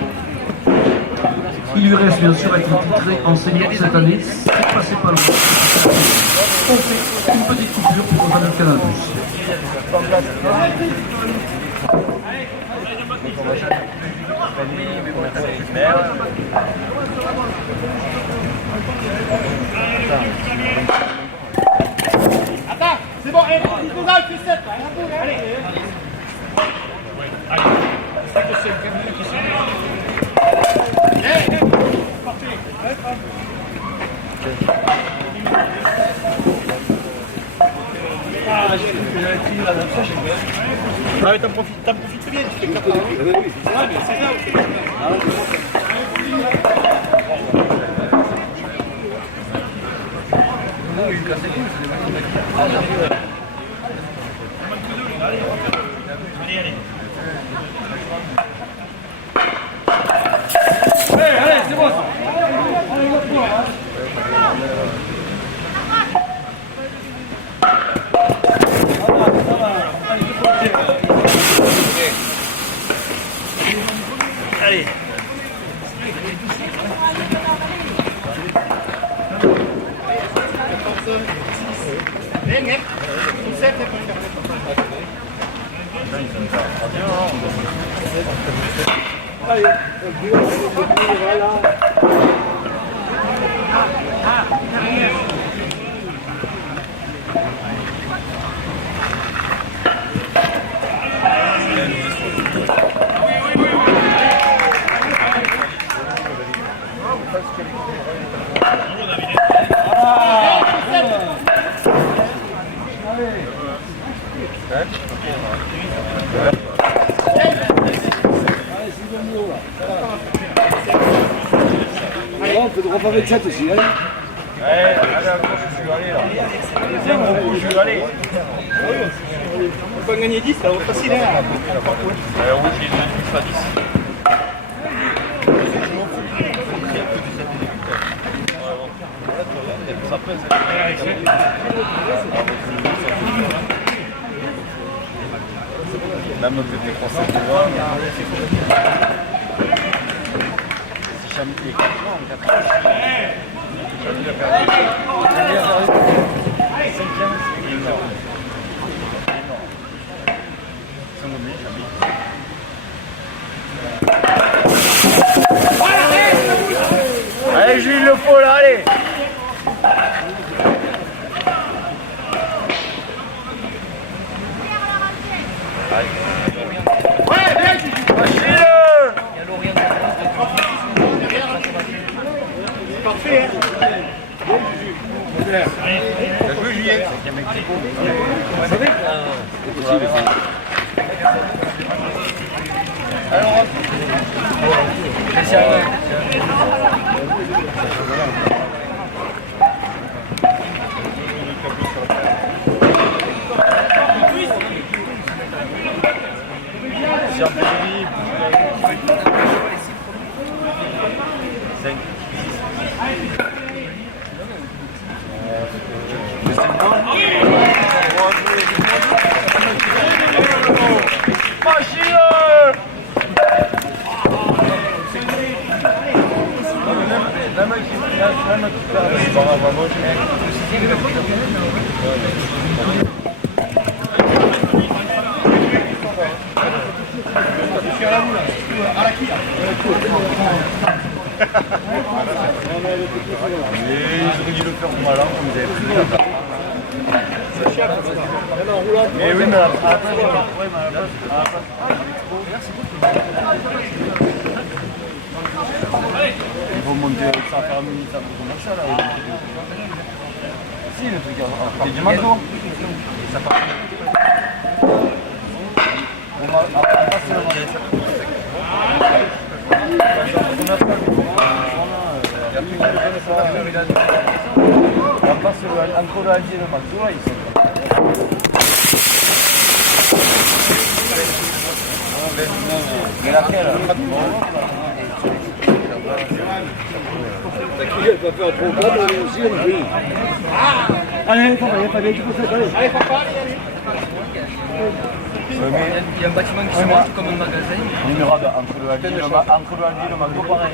Il lui reste bien sûr être titré en senior cette année, c'est passé pas loin. On fait une petite coupure pour rejoindre le Canal+. Attends, c'est bon, allez, fais 7 là, allez. Ah mais t'en profites bien, tu fais 4 ans. Ouais, mais c'est là. Allez, c'est bon. Allez. On peut refaire avec 7 aussi, hein. Ouais, allez, je suis allé là. Deuxième gros coup, je suis allé. On peut en gagner 10, ça va facile, hein. Oui, j'ai 2 à 10. Ça pèse. Même notre côté français, tu vois. Si jamais il est 4 ans, en 4 ans. Allez, Jules, le faut là, allez. Ouais, bien, parfait, hein. Bien joué, Julien. Vous savez Ils ont dû le faire au malin, on les avait pris là-bas. Mais oui, mais à la place, il faut monter avec sa famille, ça pour machin là. Si, le truc, c'est du manteau. Ça part. On va passer ancora a giro ma tu hai Mais laquelle? Allez, papa, allez, tu peux faire, allez. Allez, papa, allez. Il y a un bâtiment qui se monte comme un magasin. Numéro entre le Aldi et le McDo, pareil.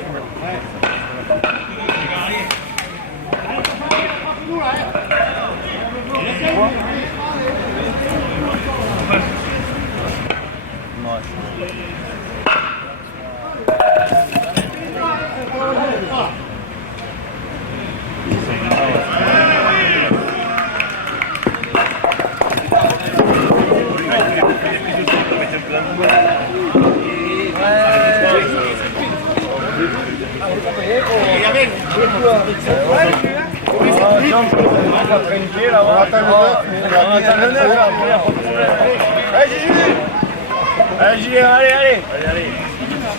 Allez, Julien, allez, allez.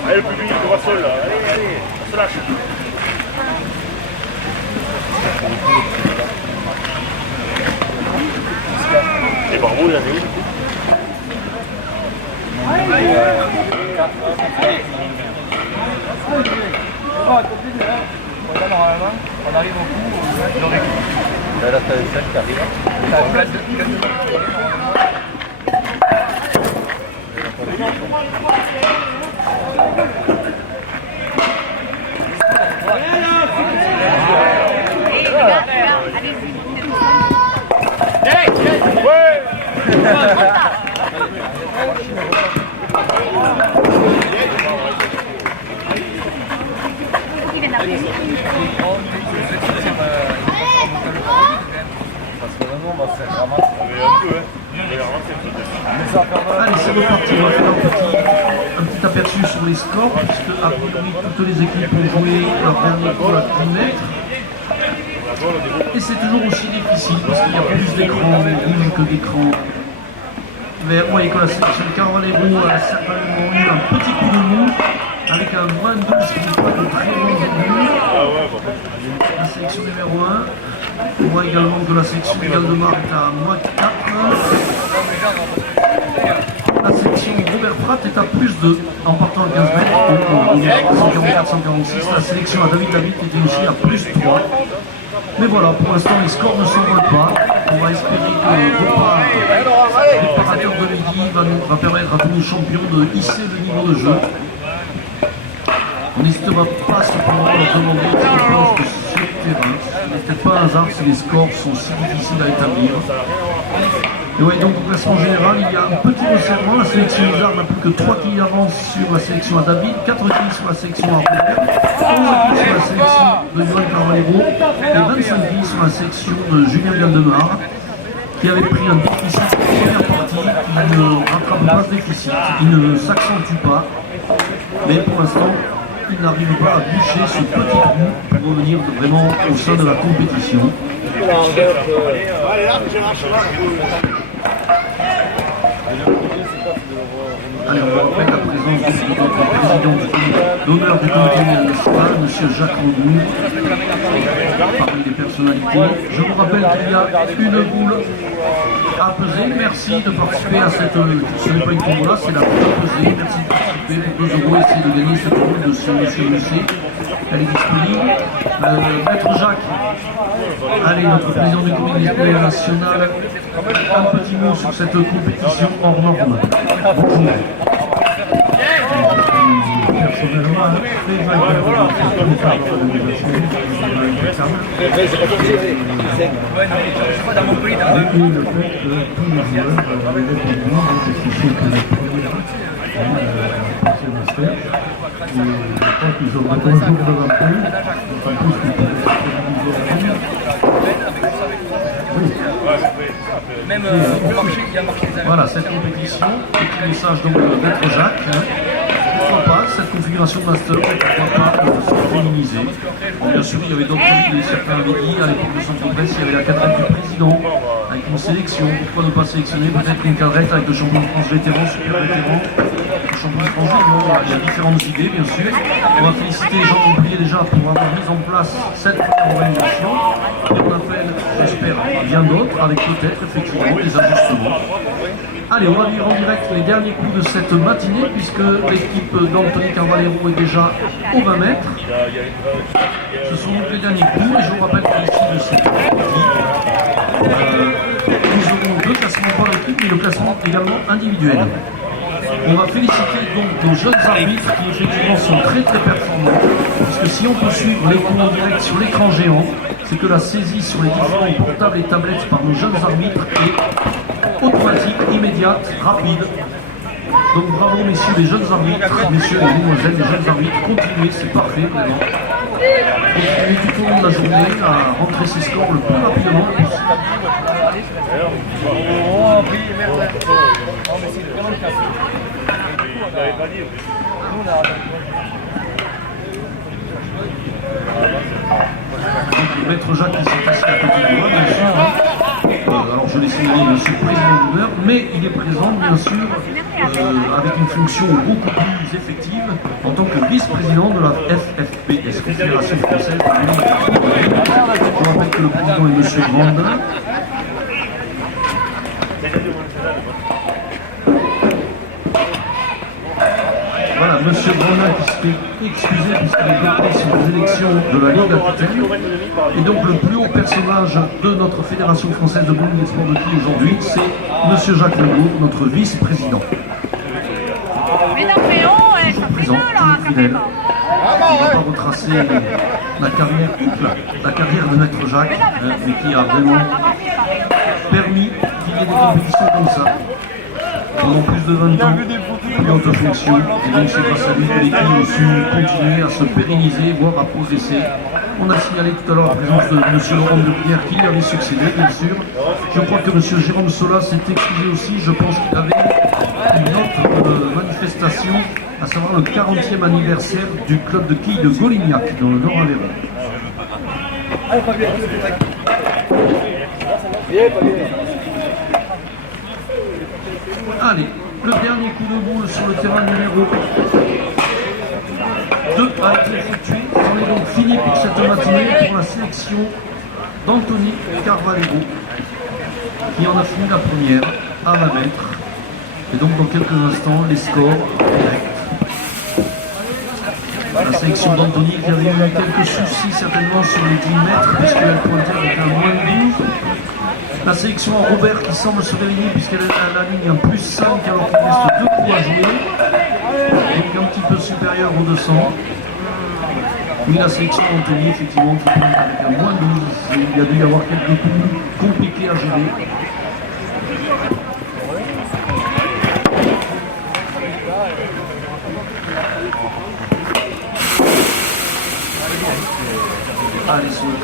Allez, le public, on va seul là. Allez, on se lâche. Et bravo, il a vu. Normalement, on arrive au bout. Là, t'as une scène qui arrive. Allez, c'est reparti, on va faire un petit aperçu sur les scores, puisque a priori toutes les équipes ont joué leur dernier goal à 10 mètres. Et c'est toujours aussi difficile, parce qu'il y a plus d'écrans rouges que d'écrans verts. Vous voyez que la sélection de Carvalho a certainement eu un petit coup de mou, avec un moins 12 qui n'est pas de très bon début. La sélection numéro 1. On voit également que la sélection de Galdemar est à moins 4. La sélection Robert Pratt est à plus 2 en partant à 15 mètres. On est à 144-146. La sélection à David David était aussi à plus 3. Mais voilà, pour l'instant les scores ne s'envolent pas. On va espérer que le préparateur de midi va permettre à tous nos champions de hisser le niveau de jeu. On n'hésitera pas cependant à leur demander une planche de sur terrain. Ce n'est peut-être pas un hasard si les scores sont si difficiles à établir. Et ouais, donc au classement général, il y a un petit resserrement. La sélection Isard n'a plus que 3 kills d'avance sur la sélection à David, 4 kills sur la sélection à Robert, 11 kills sur la sélection de Joël Carvalho et 25 kills sur la sélection de Julien Galdemar, qui avait pris un déficit en première partie, qui ne rattrape pas ce déficit, il ne s'accentue pas, mais pour l'instant, il n'arrive pas à boucher ce petit trou pour revenir vraiment au sein de la compétition. Allez, on va remettre la présence de notre président d'honneur du comité municipal, M. Jacques Rodoux, parmi les personnalités. Je vous rappelle qu'il y a une boule à peser. Merci de participer à cette... Ce n'est pas une tombola, c'est la boule à peser. Merci de participer pour 2 €. Essayez de gagner cette boule de ce M. Lucet. Elle est disponible. Maître Jacques, allez, notre président du comité national, un petit mot sur cette compétition hors norme. Bonjour. Personnellement, très agréable Dans mon pays, dans le fait que tous les joueurs avaient répondu, c'est sûr que les premiers passé master, et je crois qu'ils ont un bon jour devant eux, d'autant plus qu'ils pouvaient se même au marché, il y a un marché des amis. Voilà, cette compétition, petit message donc d'être Jacques. Pourquoi pas cette configuration de master, pourquoi pas se féminiser. Bon, bien sûr, il y avait d'autres idées, certains avaient dit, à l'époque de son congrès, il y avait la cadrette du président, avec une sélection, pourquoi ne pas sélectionner peut-être une cadrette avec le champion de France vétéran, super vétéran, le champion étranger. Il y a différentes idées, bien sûr. On va féliciter Jean Montplier déjà pour avoir mis en place cette première organisation. Et on appelle, j'espère, bien d'autres, avec peut-être effectivement des ajustements. Allez, on va vivre en direct les derniers coups de cette matinée, puisque l'équipe d'Anthony Carvalero est déjà au 20 mètres. Ce sont donc les derniers coups, et je vous rappelle qu'à l'issue de cette partie, nous aurons deux classements par équipe, mais le classement également individuel. On va féliciter donc nos jeunes arbitres qui effectivement sont très très performants, puisque si on peut suivre les coups en direct sur l'écran géant, c'est que la saisie sur les différents portables et tablettes par nos jeunes arbitres est automatique, immédiate, rapide. Donc bravo messieurs les jeunes arbitres, messieurs et mesdemoiselles les jeunes arbitres, continuez, c'est parfait vraiment. Continuez tout au long de la journée à rentrer ces scores le plus rapidement possible. Donc le maître Jacques qui s'est assis à côté de moi, bien sûr. Alors je l'ai signalé, monsieur le président d'honneur, mais il est présent, bien sûr, avec une fonction beaucoup plus effective en tant que vice-président de la FFPS, Fédération Française de l'Union. Je rappelle que le président est monsieur Grandin. Voilà, monsieur Grandin qui s'est excusé puisqu'il est bloqué sur les élections de la Ligue Aquitaine. Et donc le plus haut personnage de notre Fédération Française de bowling et sport de quilles aujourd'hui, c'est monsieur Jacques Legault, notre vice-président. Présent, fidèle. On ne va pas retracer la carrière de maître Jacques, mais qui a vraiment permis qu'il y ait des compétitions comme ça pendant plus de 20 ans, plus haute fonction, et donc c'est grâce à lui que l'équipe a su continuer à se pérenniser, voire à progresser. On a signalé tout à l'heure la présence de M. Laurent Lepierre qui lui avait succédé, bien sûr. Je crois que M. Jérôme Sola s'est excusé aussi, je pense qu'il avait une autre manifestation, à savoir le 40e anniversaire du club de quilles de Golignac, dans le Nord-Aveyron. Allez, le dernier coup de boule sur le terrain numéro 2 a été effectué. On est donc fini pour cette matinée pour la sélection d'Anthony Carvalero, qui en a fini la première à 20 mètres. Et donc dans quelques instants, les scores directs. La sélection d'Anthony qui avait eu quelques soucis certainement sur les 10 mètres, puisqu'elle pointait avec un moins de 12. La sélection en Robert qui semble se réveiller puisqu'elle est à la ligne en plus 5 alors qu'il reste 2 coups à jouer. Donc un petit peu supérieur au 200. Oui, la sélection d'Anthony, effectivement, il faut prendre avec un moins 12. Il y a dû y avoir quelques coups compliqués à gérer. Allez, sur le